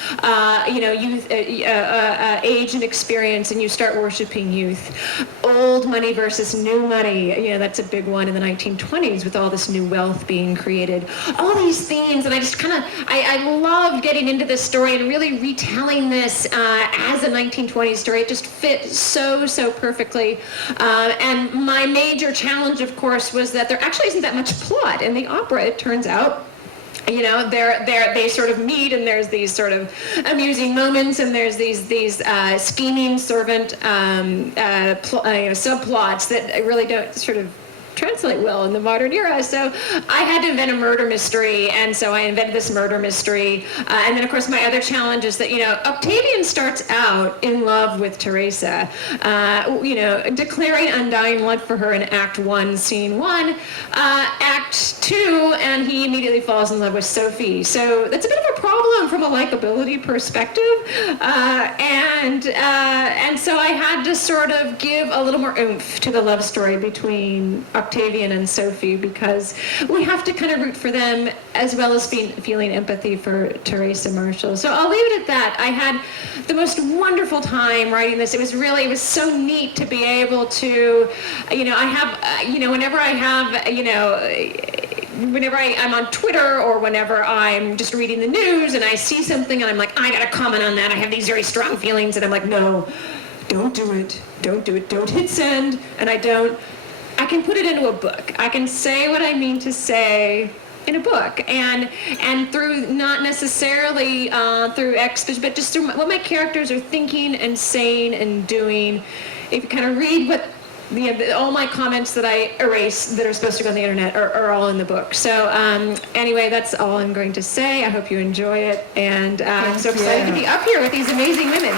youth, age and experience, and you start worshiping youth. Old money versus new money. That's a big one in the 1920s with all this new wealth being created all these themes, and I just kind of, I loved getting into this story and really retelling this as a 1920s story. It just fit so perfectly. And my major challenge, of course, was that there actually isn't that much plot in the opera, it turns out. You know, they sort of meet, and there's these sort of amusing moments, and there's these scheming servant subplots that really don't sort of translate well in the modern era. So I had to invent a murder mystery, and so I invented this murder mystery. And then, of course, my other challenge is that, you know, Octavian starts out in love with Teresa, you know, declaring undying love for her in Act 1, Scene 1. Act 2, and he immediately falls in love with Sophie. So that's a bit of a problem from a likability perspective. And so I had to sort of give a little more oomph to the love story between Octavian and Sophie, because we have to kind of root for them as well as feeling empathy for Teresa Marshall. So I'll leave it at that. I had the most wonderful time writing this. It was so neat to be able to, you know, I have, you know, whenever I'm on Twitter, or whenever I'm just reading the news and I see something and I'm like, I gotta comment on that. I have these very strong feelings, and I'm like, no, don't do it. Don't hit send. And I can put it into a book. I can say what I mean to say in a book, and through not necessarily through exposition, but just through what my characters are thinking and saying and doing. If you kind of read what all my comments that I erase that are supposed to go on the internet are all in the book. So anyway, that's all I'm going to say. I hope you enjoy it, and I'm so excited to be up here with these amazing women.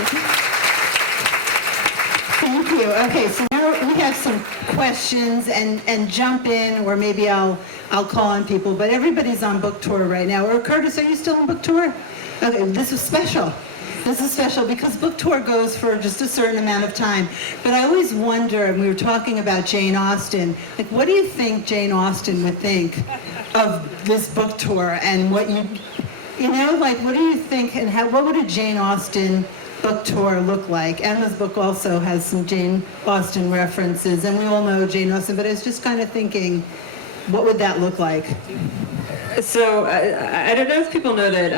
Thank you. Okay, so now we have some questions, and jump in, or maybe I'll call on people, but everybody's on book tour right now. Or Curtis, are you still on book tour? Okay, this is special. This is special because book tour goes for just a certain amount of time. But I always wonder, and we were talking about Jane Austen, like, what do you think Jane Austen would think of this book tour, and what you know, like, what do you think, and what would a Jane Austen book tour look like? Emma's book also has some Jane Austen references, and we all know Jane Austen, but I was just kind of thinking, what would that look like? So I don't know if people know that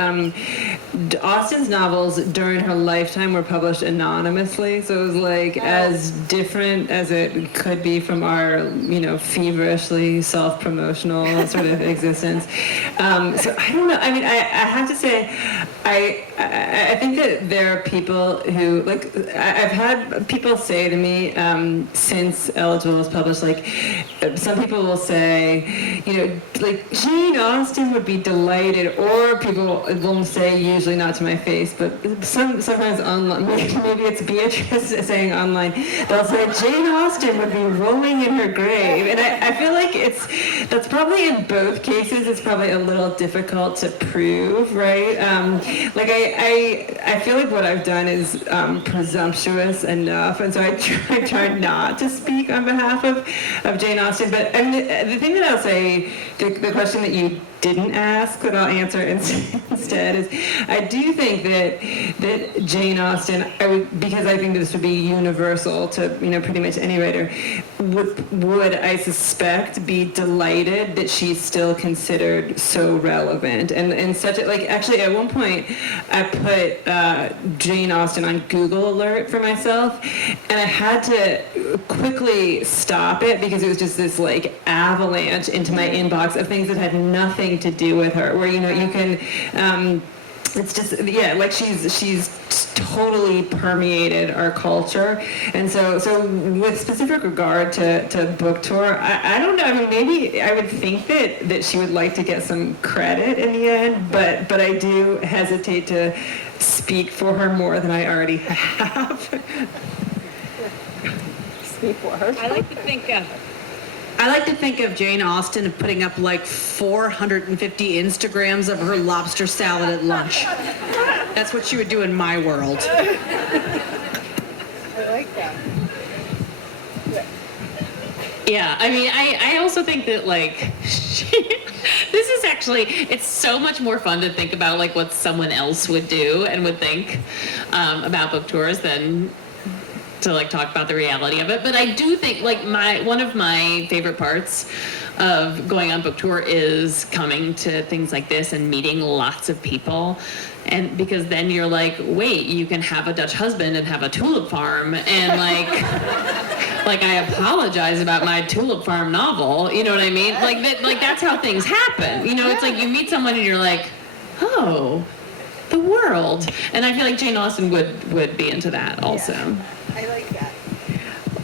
Austen's novels during her lifetime were published anonymously. So it was like as different as it could be from our, you know, feverishly self-promotional sort of existence. So I don't know. I mean, I have to say, I think that there are people who, like, I've had people say to me since Eligible was published, like, some people will say, you know, like, Jane Austen would be delighted, or people will say, usually not to my face, but sometimes online, maybe it's Beatrice saying online, they'll say Jane Austen would be rolling in her grave, and I feel like that's probably in both cases, it's probably a little difficult to prove, right? Like I feel like what I've done is presumptuous enough, and so I try not to speak on behalf of Jane Austen. But I mean, the thing that I'll say, the question that you didn't ask that I'll answer instead is, I do think that Jane Austen, because I think this would be universal to, you know, pretty much any writer, would I suspect be delighted that she's still considered so relevant, and such a, like, actually at one point I put Jane Austen on Google Alert for myself, and I had to quickly stop it because it was just this like avalanche into my inbox of things that had nothing to do with her, where, you know, you can it's just, yeah, like she's totally permeated our culture. And so with specific regard to book tour, I don't know, I mean, maybe I would think that she would like to get some credit in the end, but I do hesitate to speak for her more than I already have. Speak for her. I like to think of Jane Austen putting up like 450 Instagrams of her lobster salad at lunch. That's what she would do in my world. I like that. Yeah, I mean, I also think that, like, this is actually, it's so much more fun to think about, like, what someone else would do and would think about book tours than to, like, talk about the reality of it. But I do think, like, one of my favorite parts of going on book tour is coming to things like this and meeting lots of people. And because then you're like, wait, you can have a Dutch husband and have a tulip farm, and like I apologize about my tulip farm novel, you know what I mean? Like that's how things happen. You know, it's like you meet someone and you're like, oh, the world. And I feel like Jane Austen would be into that also. I like that.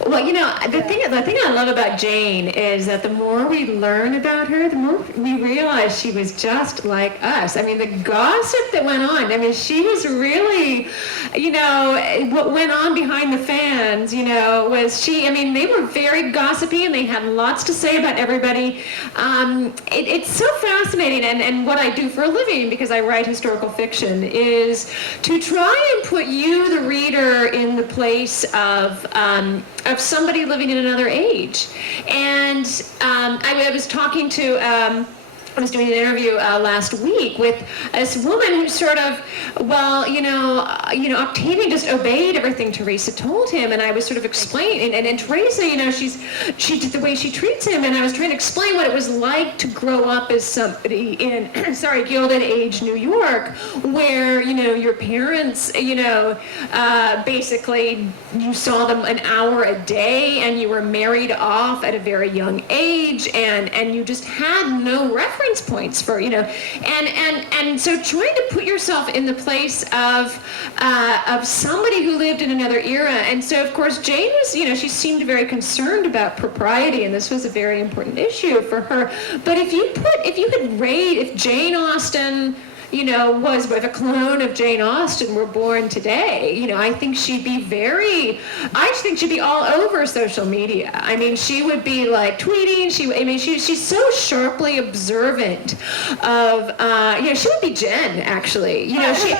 Well, you know, the thing I love about Jane is that the more we learn about her, the more we realize she was just like us. I mean, the gossip that went on, I mean, she was really, you know, what went on behind the fans, you know, I mean, they were very gossipy and they had lots to say about everybody. It's so fascinating, and what I do for a living, because I write historical fiction, is to try and put you, the reader, in the place of somebody living in another age. And I was talking to I was doing an interview last week with this woman who sort of, well, you know, Octavian just obeyed everything Teresa told him, and I was sort of explaining, and Teresa, you know, she did the way she treats him, and I was trying to explain what it was like to grow up as somebody in, Gilded Age New York, where, you know, your parents, you know, basically you saw them an hour a day, and you were married off at a very young age, and you just had no reference points for, you know, and so trying to put yourself in the place of somebody who lived in another era. And so of course Jane was, you know, she seemed very concerned about propriety, and this was a very important issue for her. But if Jane Austen, you know, was with a clone of Jane Austen were born today, you know, I think she'd be all over social media. I mean, she would be like tweeting. She's so sharply observant of, you know, she would be Jen, actually. You know, she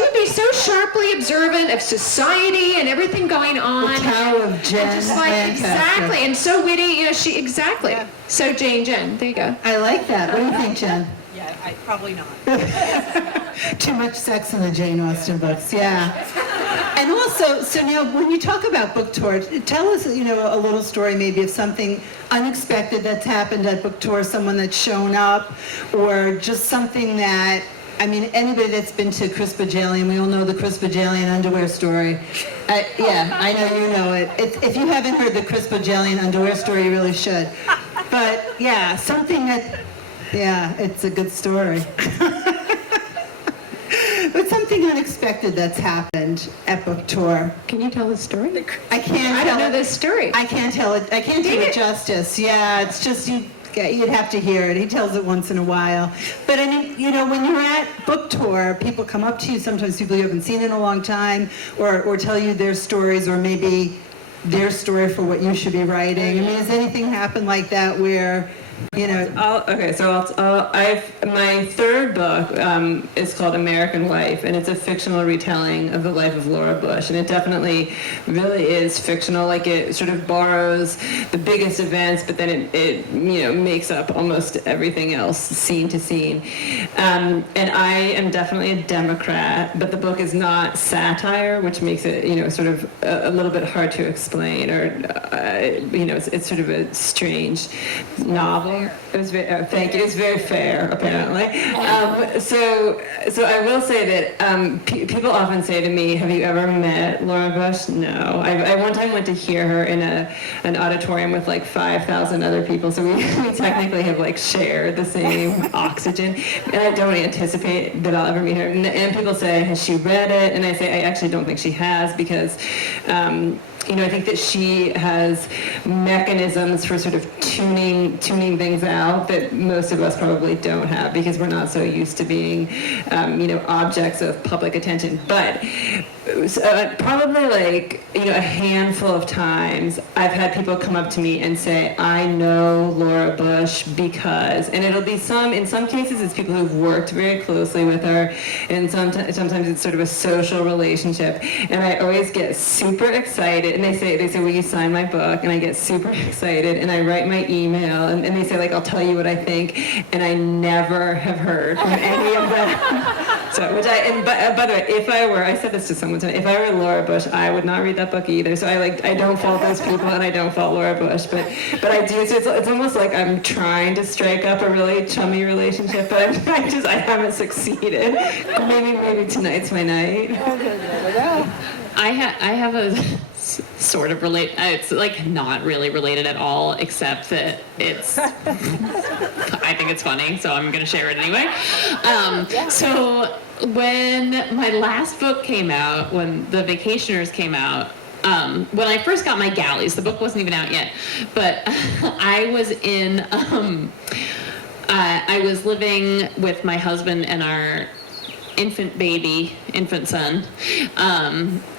would be so sharply observant of society and everything going on. The Tower of Jen. Just like, exactly, and so witty, you know, exactly. Yeah. So Jen, there you go. I like that. What do you think, Jen? Yeah, probably not. Too much sex in the Jane Austen books, yeah. And also, so now when you talk about book tour, tell us, you know, a little story maybe of something unexpected that's happened at book tour, someone that's shown up, or just something that, I mean, anybody that's been to Chris Bajalian, we all know the Chris Bajalian underwear story. Yeah, I know you know it. If you haven't heard the Chris Bajalian underwear story, you really should. But yeah, something that, yeah, it's a good story. But something unexpected that's happened at book tour. Can you tell the story? I can't. I don't know this story. I can't tell it. I can't do it justice. Yeah, it's just you'd have to hear it. He tells it once in a while. But I mean, you know, when you're at book tour, people come up to you. Sometimes people you haven't seen in a long time, or tell you their stories, or maybe their story for what you should be writing. I mean, has anything happened like that where, you know? My third book is called American Life, and it's a fictional retelling of the life of Laura Bush, and it definitely really is fictional. Like, it sort of borrows the biggest events, but then it you know, makes up almost everything else, scene to scene. And I am definitely a Democrat, but the book is not satire, which makes it, you know, sort of a little bit hard to explain, or you know, it's sort of a strange novel. It was very, thank you. It's very fair, apparently. So I will say that people often say to me, "Have you ever met Laura Bush?" No. I one time went to hear her in an auditorium with like 5,000 other people, so we technically have like shared the same oxygen. And I don't anticipate that I'll ever meet her. And people say, "Has she read it?" And I say, I actually don't think she has, because you know, I think that she has mechanisms for sort of tuning things out that most of us probably don't have, because we're not so used to being, you know, objects of public attention. But probably like, you know, a handful of times I've had people come up to me and say, "I know Laura Bush because," and it'll be in some cases it's people who've worked very closely with her, and sometimes it's sort of a social relationship, and I always get super excited, and they say, "Will you sign my book?" And I get super excited, and I write my email, and they say, like, "I'll tell you what I think," and I never have heard from any of them. So, by the way, if I said this to someone, one. If I were Laura Bush, I would not read that book either. So I don't fault those people, and I don't fault Laura Bush, but I do. So it's almost like I'm trying to strike up a really chummy relationship, but I haven't succeeded. Maybe tonight's my night. I have a sort of it's like not really related at all, except that it's I think it's funny, so I'm gonna share it anyway. So when my last book came out, when The Vacationers came out, when I first got my galleys, the book wasn't even out yet, but I was in I was living with my husband and our infant son,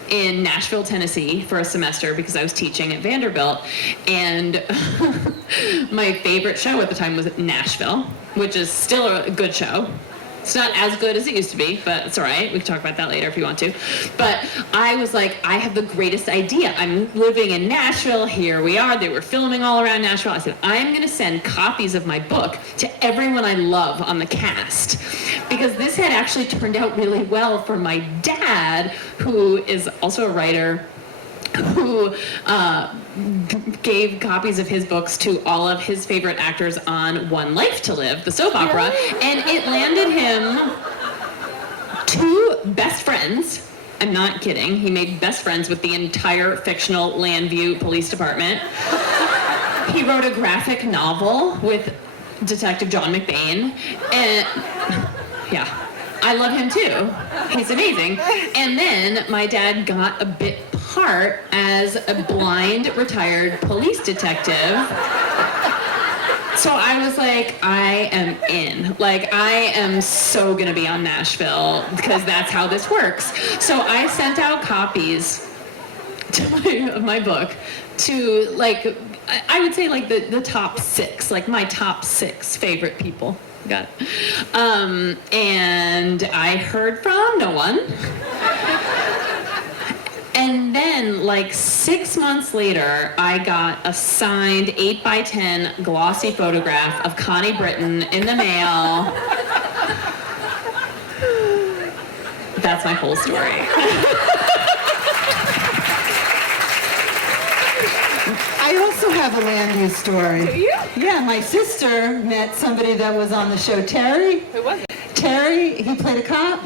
in Nashville, Tennessee for a semester because I was teaching at Vanderbilt, and my favorite show at the time was Nashville, which is still a good show. It's not as good as it used to be, but it's all right. We can talk about that later if you want to. But I was like, I have the greatest idea. I'm living in Nashville. Here we are. They were filming all around Nashville. I said, I'm going to send copies of my book to everyone I love on the cast. Because this had actually turned out really well for my dad, who is also a writer, who gave copies of his books to all of his favorite actors on One Life to Live, the soap opera, and it landed him 2 best friends. I'm not kidding. He made best friends with the entire fictional Landview Police Department. He wrote a graphic novel with Detective John McBain, and yeah, I love him too. He's amazing. And then my dad got a bit part as a blind retired police detective. So I was like, I am in. Like, I am so gonna be on Nashville because that's how this works. So I sent out copies of my book to, like, I would say like the top 6, like my top 6 favorite people. Got it. And I heard from no one. And then, like 6 months later, I got a signed 8x10 glossy photograph of Connie Britton in the mail. That's my whole story. I also have a land use story. Do you? Yeah, my sister met somebody that was on the show, Terry. Who was it? Terry, he played a cop.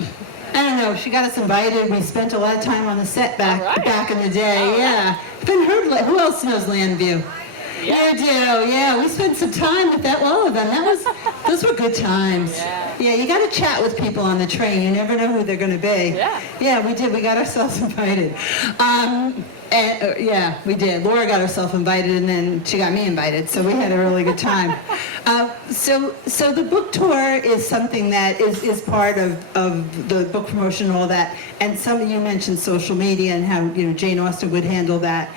I don't know, she got us invited. We spent a lot of time on the set back in the day, yeah. Haven't heard, who else knows Landview? Yeah. You do, yeah. We spent some time with all of them. Those were good times. Yeah, you got to chat with people on the train. You never know who they're going to be. Yeah, we did. We got ourselves invited. Yeah, we did. Laura got herself invited, and then she got me invited, so we had a really good time. So the book tour is something that is part of the book promotion and all that. And some of you mentioned social media and how Jane Austen would handle that.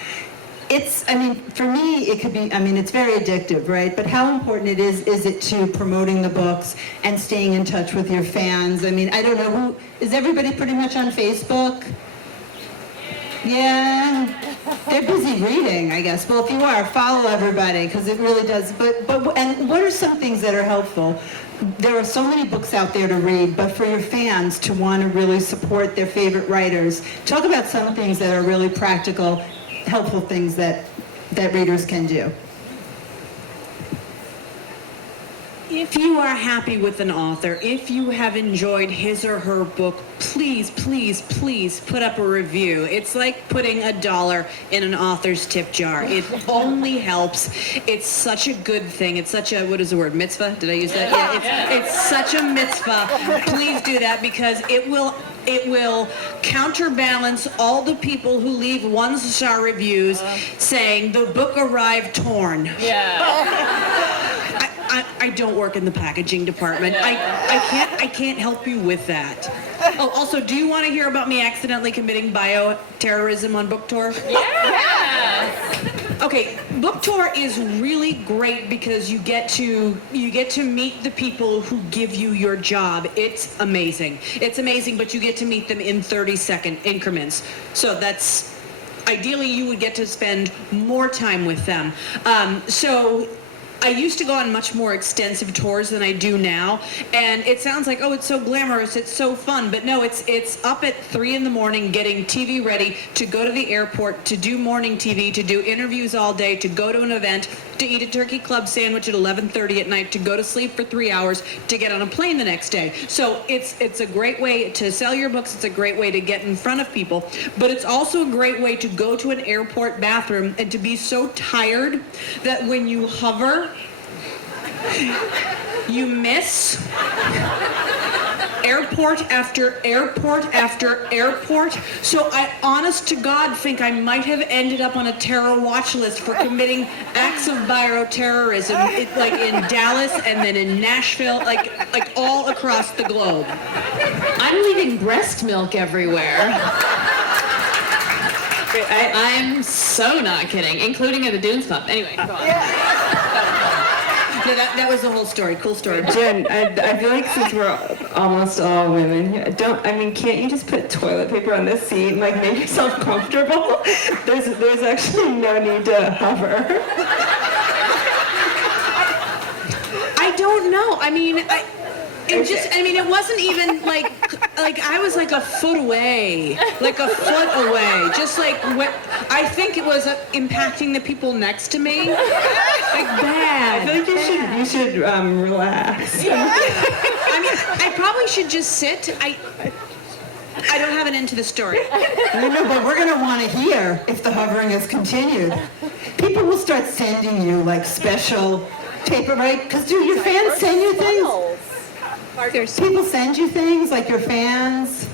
For me, it could be, it's very addictive, right? But how important is it to promoting the books and staying in touch with your fans? I don't know, is everybody pretty much on Facebook? Yeah, they're busy reading, I guess. Well, if you are, follow everybody, because it really does. And what are some things that are helpful? There are so many books out there to read, but for your fans to want to really support their favorite writers, talk about some things that are really practical, helpful things that readers can do. If you are happy with an author, if you have enjoyed his or her book, please, please, please put up a review. It's like putting $1 in an author's tip jar. It only helps. It's such a good thing. It's such a, what is the word, mitzvah? Did I use that? Yeah, it's such a mitzvah. Please do that because it will counterbalance all the people who leave 1-star reviews saying the book arrived torn. I don't work in the packaging department. I can't help you with that. Oh, also, do you want to hear about me accidentally committing bioterrorism on book tour? Yeah. Okay, book tour is really great because you get to meet the people who give you your job. It's amazing. It's amazing, but you get to meet them in 30-second increments. So ideally you would get to spend more time with them. So I used to go on much more extensive tours than I do now, and it sounds like, oh, it's so glamorous, it's so fun, but no, it's up at 3 in the morning getting TV ready to go to the airport, to do morning TV, to do interviews all day, to go to an event, to eat a turkey club sandwich at 11:30 at night, to go to sleep for 3 hours, to get on a plane the next day. So it's a great way to sell your books, it's a great way to get in front of people, but it's also a great way to go to an airport bathroom and to be so tired that when you hover, you miss airport after airport after airport. So I, honest to God, think I might have ended up on a terror watch list for committing acts of bioterrorism, like in Dallas and then in Nashville, like all across the globe. I'm leaving breast milk everywhere. I'm so not kidding, including at the Dunes Club. Anyway, go on. No, that was the whole story. Cool story. Jen, I feel like since we're almost all women, can't you just put toilet paper on this seat and like make yourself comfortable? There's actually no need to hover. I don't know. I mean, it wasn't even like I was like a foot away, just like I think it was impacting the people next to me, like bad. I feel like you should relax. I mean, I probably should just sit. I don't have an end to the story. No, but we're going to want to hear if the hovering has continued. People will start sending you like special paper, right? Because do your fans send you things? People send you things, like your fans?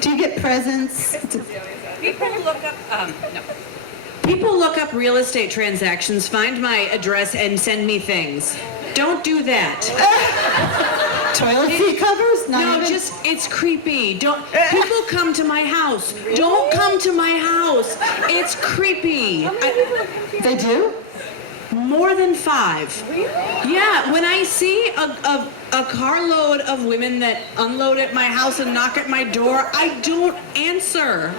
Do you get presents? People look up, no. People look up real estate transactions, find my address, and send me things. Don't do that. Toilet seat covers? No, just, it's creepy. People come to my house. Don't come to my house. It's creepy. They do? More than 5. Yeah, when I see a carload of women that unload at my house and knock at my door, I don't answer.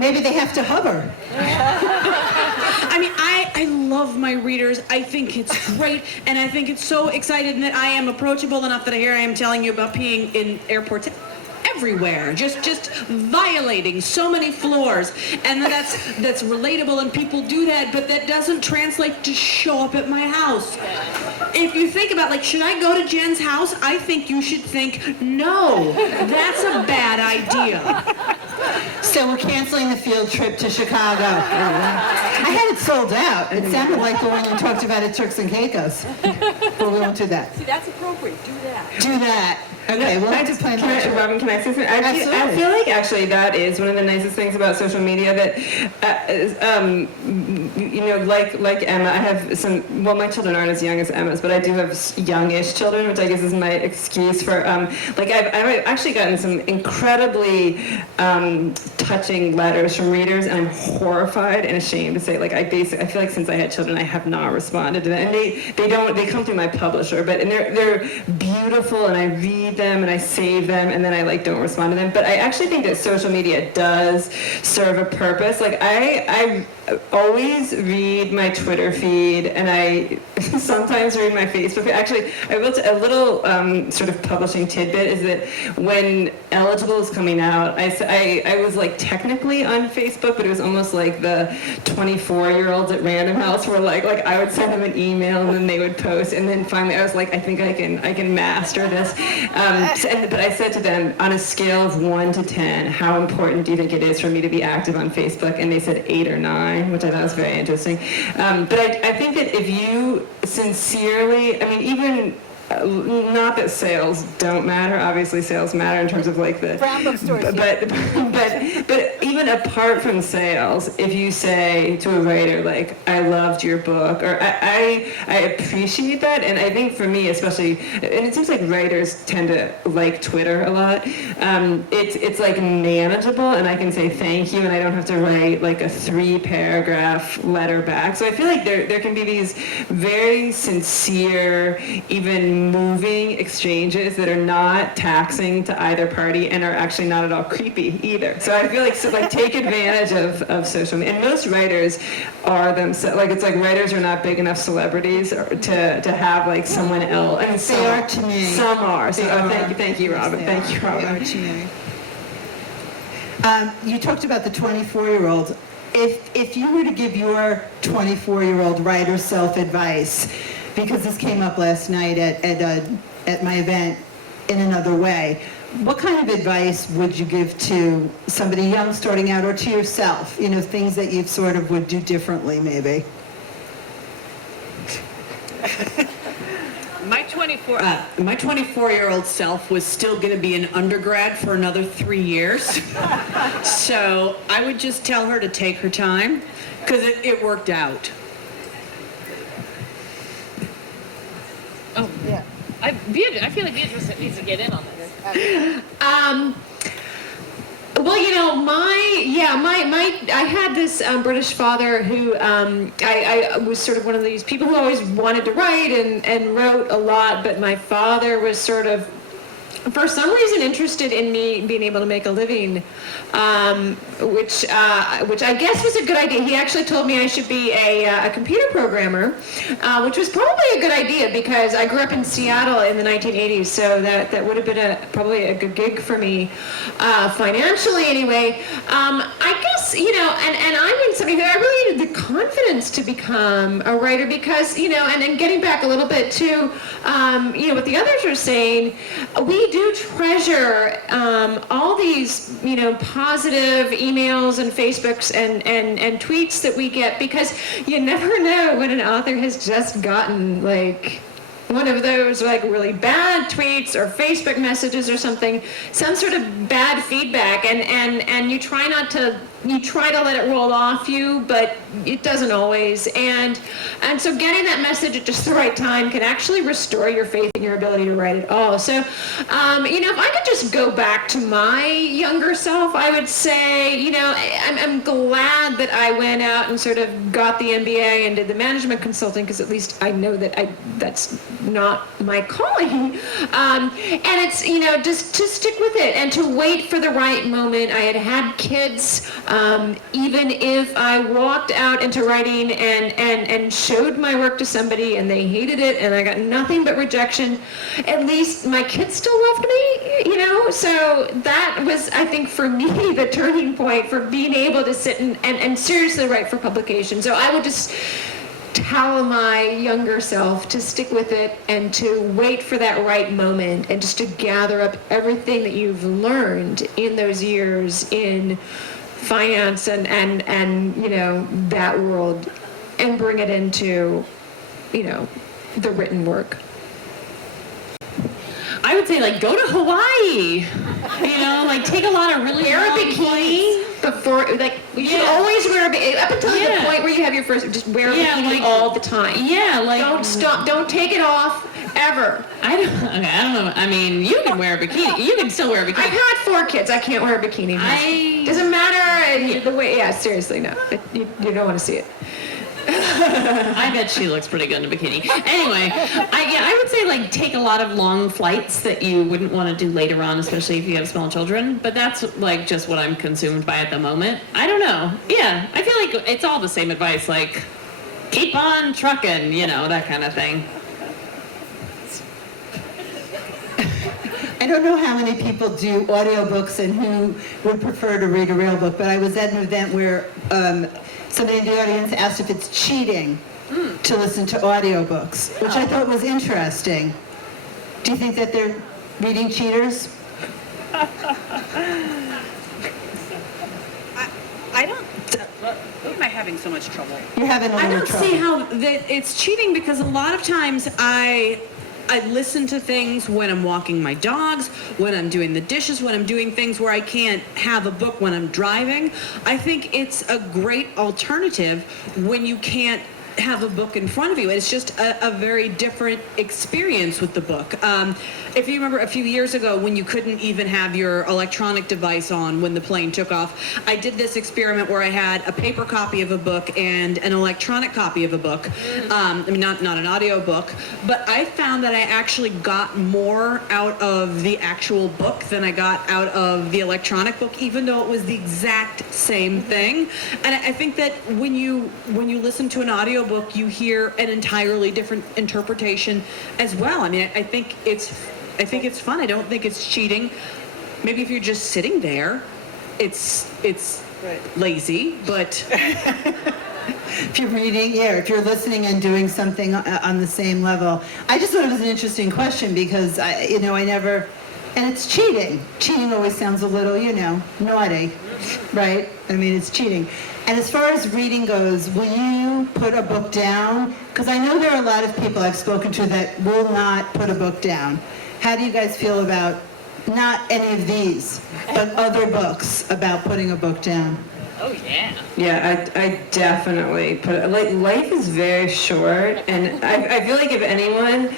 Maybe they have to hover. I mean, I love my readers. I think it's great, and I think it's so exciting that I am approachable enough that here I am telling you about peeing in airports everywhere, just violating so many floors, and that's relatable, and people do that, but that doesn't translate to show up at my house. If you think about, like, should I go to Jen's house? I think you should think, no, that's a bad idea. So we're canceling the field trip to Chicago. I had it sold out. It sounded like the one you talked about at Turks and Caicos. But we won't do that. See, that's appropriate. Do that. Do that. Okay, we'll have to plan that. Robin, can I say something? I feel like actually that is one of the nicest things about social media that, like Emma, I have my children aren't as young as Emma's, but I do have youngish children, which I guess is my excuse for, I've actually gotten some incredibly touching letters from readers, and I'm horrified and ashamed to say, like, I feel like since I had children, I have not responded to them, and they come through my publisher, and they're beautiful, and I read them and I save them, and then I don't respond to them. But I actually think that social media does serve a purpose. Like I always read my Twitter feed, and I sometimes read my Facebook feed. Actually, I will a little sort of publishing tidbit is that when Eligible was coming out, I was like technically on Facebook, but it was almost like the 24-year-olds at Random House were like I would send them an email and then they would post, and then finally I was like, I think I can master this. But I said to them, on a scale of 1 to 10, how important do you think it is for me to be active on Facebook? And they said 8 or 9, which I thought was very interesting. But I think that if you sincerely, I mean, even not that sales don't matter. Obviously, sales matter in terms of like the. Brown book stores. But even apart from sales, if you say to a writer like, "I loved your book," or I appreciate that, and I think for me especially, and it seems like writers tend to like Twitter a lot. It's like manageable, and I can say thank you, and I don't have to write like a 3-paragraph letter back. So I feel like there can be these very sincere, even and moving exchanges that are not taxing to either party and are actually not at all creepy either. So I feel like, take advantage of social media. And most writers are themselves, it's like writers are not big enough celebrities to have like someone else. I mean, They are to me. Some are. So They are. thank you, Robin. They Thank you, are. They Robin. are to me. You talked about the 24-year-old. If you were to give your 24-year-old writer self advice, because this came up last night at my event in another way, what kind of advice would you give to somebody young starting out, or to yourself? Things that you sort of would do differently, maybe. My 24-year-old self was still going to be an undergrad for another 3 years. So I would just tell her to take her time, because it worked out. Oh, yeah. I feel like Beatrice needs to get in on this. Well, I had this British father who I was sort of one of these people who always wanted to write and wrote a lot, but my father was sort of, for some reason, interested in me being able to make a living, which I guess was a good idea. He actually told me I should be a computer programmer, which was probably a good idea because I grew up in Seattle in the 1980s, so that would have been probably a good gig for me, financially anyway. I guess, and I'm in somebody who I really needed the confidence to become a writer because, and then getting back a little bit to, what the others are saying, we do treasure all these, positive emails and Facebooks and tweets that we get, because you never know when an author has just gotten one of those really bad tweets or Facebook messages or something, some sort of bad feedback, and you try to let it roll off you, but it doesn't always. And so getting that message at just the right time can actually restore your faith in your ability to write at all. So, if I could just go back to my younger self, I would say, I'm glad that I went out and sort of got the MBA and did the management consulting, because at least I know that that's not my calling. And it's, just to stick with it and to wait for the right moment. I had kids. Even if I walked out into writing and showed my work to somebody and they hated it and I got nothing but rejection, at least my kids still loved me, So that was, I think, for me, the turning point for being able to sit and seriously write for publication. So I would just tell my younger self to stick with it and to wait for that right moment and just to gather up everything that you've learned in those years in finance and that world, and bring it into the written work. I would say go to Hawaii. Take a lot of really Wear a long bikini before, you should always wear a bikini up until the point where you have your first. Just wear a bikini all the time. Yeah, don't stop. Don't take it off ever. I don't know. I mean, you can wear a bikini. You can still wear a bikini. I've had 4 kids. I can't wear a bikini. Doesn't matter the way. Yeah, seriously, no. You don't want to see it. I bet she looks pretty good in a bikini. Anyway, I would say take a lot of long flights that you wouldn't want to do later on, especially if you have small children. But that's just what I'm consumed by at the moment. I don't know. Yeah, I feel like it's all the same advice. Keep on trucking, that kind of thing. I don't know how many people do audiobooks and who would prefer to read a real book, but I was at an event where somebody in the audience asked if it's cheating to listen to audiobooks, which I thought was interesting. Do you think that they're reading cheaters? I don't. Why am I having so much trouble? You're having a I little don't trouble. see how it's cheating, because a lot of times I listen to things when I'm walking my dogs, when I'm doing the dishes, when I'm doing things where I can't have a book when I'm driving. I think it's a great alternative when you can't have a book in front of you. It's just a very different experience with the book. If you remember a few years ago when you couldn't even have your electronic device on when the plane took off, I did this experiment where I had a paper copy of a book and an electronic copy of a book. I mean, not an audio book, but I found that I actually got more out of the actual book than I got out of the electronic book, even though it was the exact same thing. And I think that when you listen to an audiobook, you hear an entirely different interpretation as well. I mean, I think it's fun. I don't think it's cheating. Maybe if you're just sitting there, it's lazy, but If you're reading, if you're listening and doing something on the same level. I just thought it was an interesting question because I never, and it's cheating. Cheating always sounds a little, naughty, right? I mean, it's cheating. And as far as reading goes, will you put a book down? Because I know there are a lot of people I've spoken to that will not put a book down. How do you guys feel about not any of these, but other books about putting a book down? Oh yeah. Yeah, I definitely put it, life is very short, and I feel like if anyone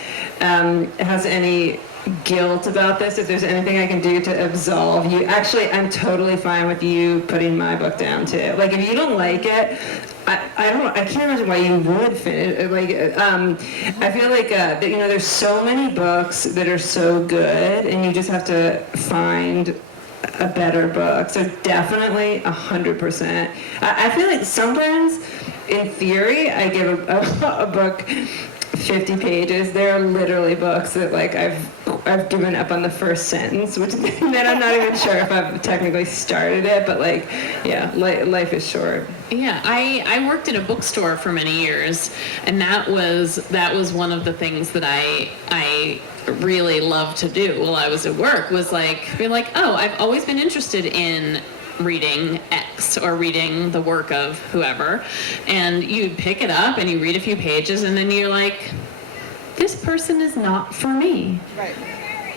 has any guilt about this, if there's anything I can do to absolve you, actually, I'm totally fine with you putting my book down too. Like, if you don't like it, I can't imagine why you would finish. I feel like there's so many books that are so good, and you just have to find a better book. So definitely 100%. I feel like sometimes, in theory, I give a book 50 pages. There are literally books that I've given up on the first sentence, which then I'm not even sure if I've technically started it, but life is short. Yeah, I worked in a bookstore for many years, and that was one of the things that I really loved to do while I was at work, was be like, oh, I've always been interested in reading X or reading the work of whoever, and you pick it up and you read a few pages, and then you're like, this person is not for me. Right.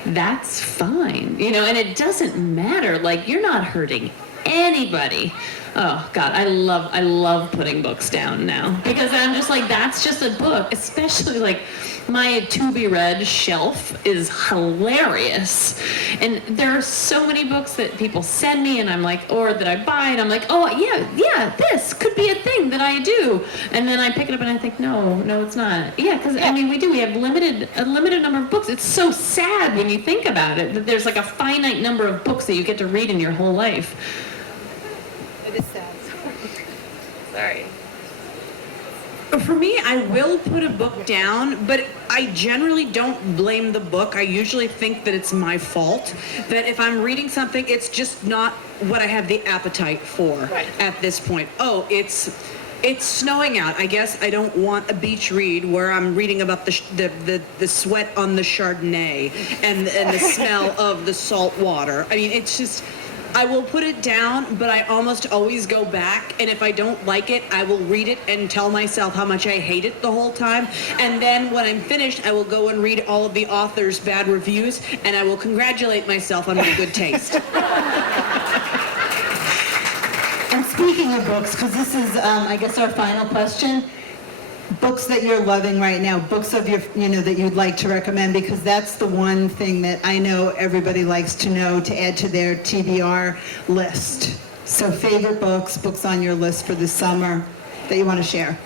That's fine, and it doesn't matter. You're not hurting anybody. Oh God, I love putting books down now, because I'm just that's just a book. Especially my to be read shelf is hilarious, and there are so many books that people send me, and I'm or that I buy, and I'm oh yeah, this could be a thing that I do, and then I pick it up and I think, no, it's not. Yeah, because I mean, we have a limited number of books. It's so sad when you think about it, that there's a finite number of books that you get to read in your whole life. It is sad. Sorry. for me, I will put a book down, but I generally don't blame the book. I usually think that it's my fault, that if I'm reading something, it's just not what I have the appetite for at this point. Oh, it's snowing out. I guess I don't want a beach read where I'm reading about the sweat on the Chardonnay and the smell of the salt water. I mean, it's just, I will put it down, but I almost always go back, and if I don't like it, I will read it and tell myself how much I hate it the whole time. And then when I'm finished, I will go and read all of the author's bad reviews, and I will congratulate myself on my good taste. And speaking of books, because this is, I guess, our final question, books that you're loving right now, books of your, that you'd like to recommend, because that's the one thing that I know everybody likes to know, to add to their TBR list. So favorite books on your list for the summer that you want to share.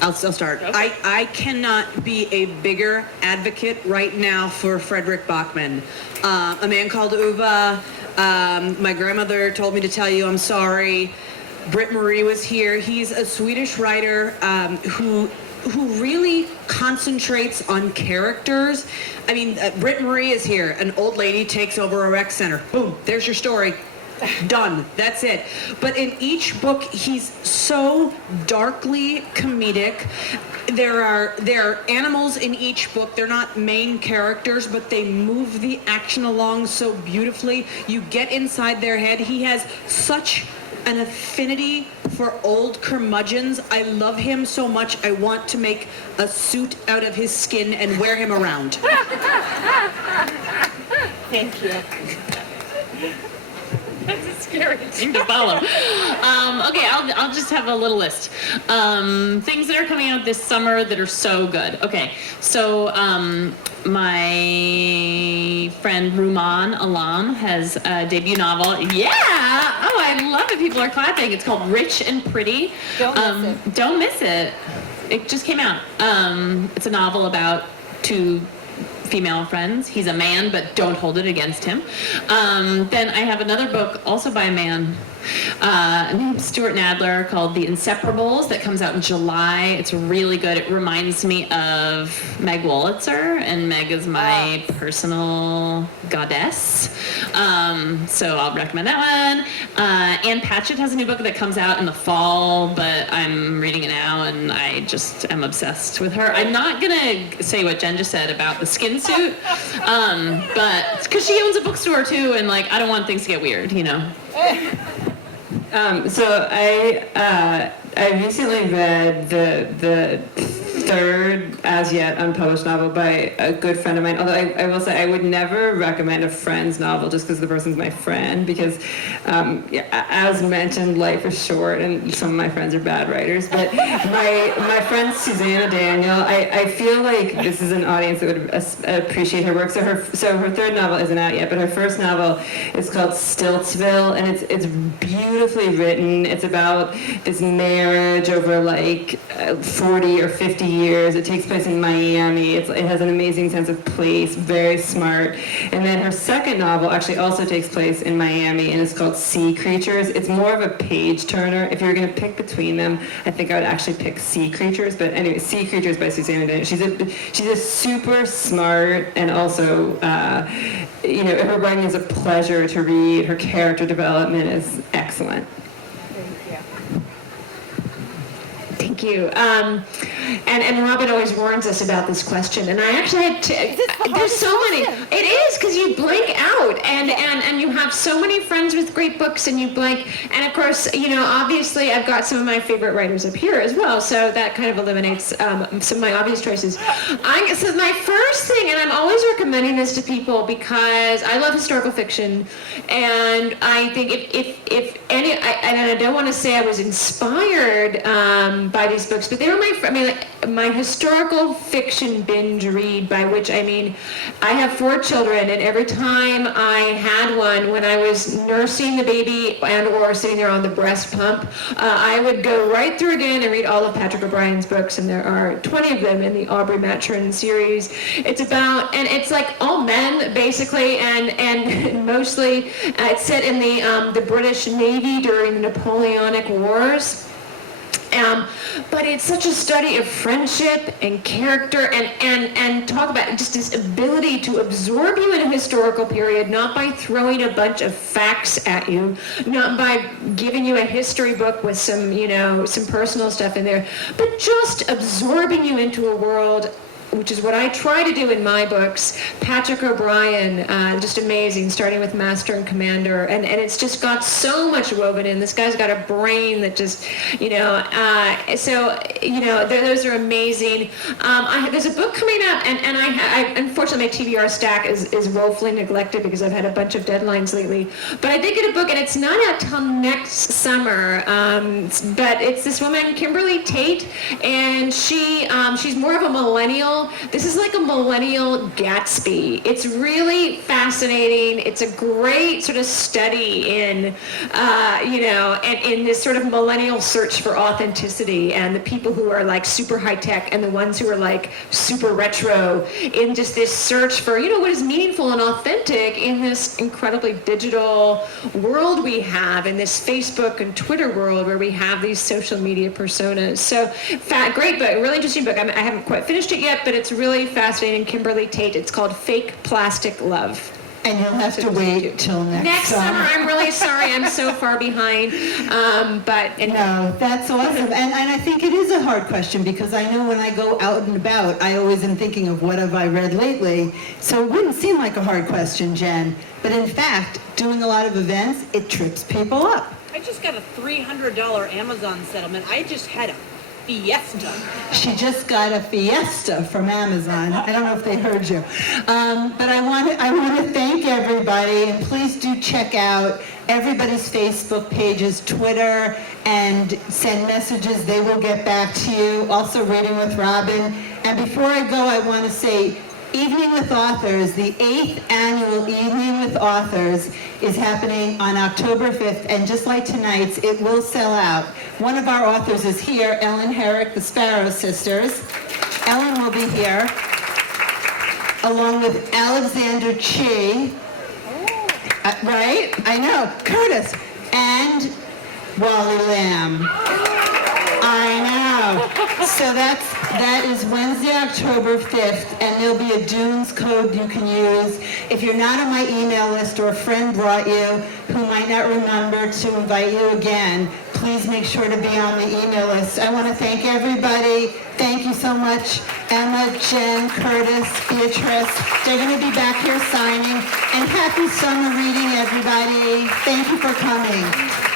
I'll start. Okay. I cannot be a bigger advocate right now for Frederick Bachman. A Man Called Uva. My grandmother told me to tell you I'm sorry. Britt Marie was here. He's a Swedish writer who really concentrates on characters. I mean, Britt Marie is here. An old lady takes over a rec center. Boom, there's your story. Done. That's it. But in each book, he's so darkly comedic. There are animals in each book. They're not main characters, but they move the action along so beautifully. You get inside their head. He has such an affinity for old curmudgeons. I love him so much. I want to make a suit out of his skin and wear him around. Thank you. That's a scary thing to follow. Okay, I'll just have a little list. Things that are coming out this summer that are so good. Okay, so my friend Ruman Alam has a debut novel. Yeah! Oh, I love it. People are clapping. It's called Rich and Pretty. Don't miss it. Don't miss it. It just came out. It's a novel about two female friends. He's a man, but don't hold it against him. Then I have another book, also by a man, named Stuart Nadler, called The Inseparables, that comes out in July. It's really good. It reminds me of Meg Wolitzer, and Meg is my personal goddess. So I'll recommend that one. Ann Patchett has a new book that comes out in the fall, but I'm reading it now, and I just am obsessed with her. I'm not gonna say what Jen just said about the skin suit, but because she owns a bookstore too, and like I don't want things to get weird, you know. So I recently read the third as yet unpublished novel by a good friend of mine. Although I will say I would never recommend a friend's novel just because the person's my friend, because as mentioned, life is short and some of my friends are bad writers. But my friend Susanna Daniel, I feel like this is an audience that would appreciate her work. So her third novel isn't out yet, but her first novel is called Stiltsville, and it's beautifully written. It's about this marriage over like 40 or 50 years. It takes place in Miami. It has an amazing sense of place, very smart. And then her second novel actually also takes place in Miami, and it's called Sea Creatures. It's more of a page turner. If you were going to pick between them, I think I would actually pick Sea Creatures. But anyway, Sea Creatures by Susanna Daniel. She's a super smart, and also her writing is a pleasure to read. Her character development is excellent. Thank you. And Robin always warns us about this question, and I actually had to. There's so many. It is, because you blank out, and you have so many friends with great books, and you blank. And of course, obviously, I've got some of my favorite writers up here as well, so that kind of eliminates some of my obvious choices. So my first thing, and I'm always recommending this to people because I love historical fiction, and I think if any, and I don't want to say I was inspired by these books, but they were my historical fiction binge read, by which I mean I have 4 children, and every time I had one, when I was nursing the baby and or sitting there on the breast pump, I would go right through again and read all of Patrick O'Brien's books, and there are 20 of them in the Aubrey Maturin series. It's about, and it's like all men basically, and mostly it's set in the British Navy during the Napoleonic Wars. But it's such a study of friendship and character, and talk about just this ability to absorb you in a historical period, not by throwing a bunch of facts at you, not by giving you a history book with some personal stuff in there, but just absorbing you into a world, which is what I try to do in my books. Patrick O'Brien, just amazing, starting with Master and Commander, and it's just got so much woven in. This guy's got a brain that just, those are amazing. There's a book coming up, and I unfortunately my TBR stack is woefully neglected because I've had a bunch of deadlines lately. But I did get a book, and it's not out till next summer. But it's this woman, Kimberly Tate, and she's more of a millennial. This is like a millennial Gatsby. It's really fascinating. It's a great sort of study in, and in this sort of millennial search for authenticity, and the people who are like super high tech and the ones who are like super retro, in just this search for, what is meaningful and authentic in this incredibly digital world we have, in this Facebook and Twitter world where we have these social media personas. So, great book, really interesting book. I haven't quite finished it yet, but it's really fascinating. Kimberly Tate. It's called Fake Plastic Love. And you'll have to wait till next summer. I'm really sorry. I'm so far behind. But anyway. No, that's awesome. And I think it is a hard question, because I know when I go out and about, I always am thinking of what have I read lately. So it wouldn't seem like a hard question, Jen. But in fact, doing a lot of events, it trips people up. I just got a $300 Amazon settlement. I just had a Fiesta. She just got a Fiesta from Amazon. I don't know if they heard you. But I want to thank everybody, and please do check out everybody's Facebook pages, Twitter, and send messages. They will get back to you. Also, Reading with Robin. And before I go, I want to say, Evening with Authors, the 8th annual Evening with Authors is happening on October 5th, and just like tonight's, it will sell out. One of our authors is here, Ellen Herrick, the Sparrow Sisters. Ellen will be here, along with Alexander Chi, right? I know, Curtis, and Wally Lamb. I know. So that is Wednesday, October 5th, and there'll be a Dunes code you can use. If you're not on my email list or a friend brought you who might not remember to invite you again, please make sure to be on the email list. I want to thank everybody. Thank you so much. Emma, Jen, Curtis, Beatrice. They're going to be back here signing. And happy summer reading, everybody. Thank you for coming.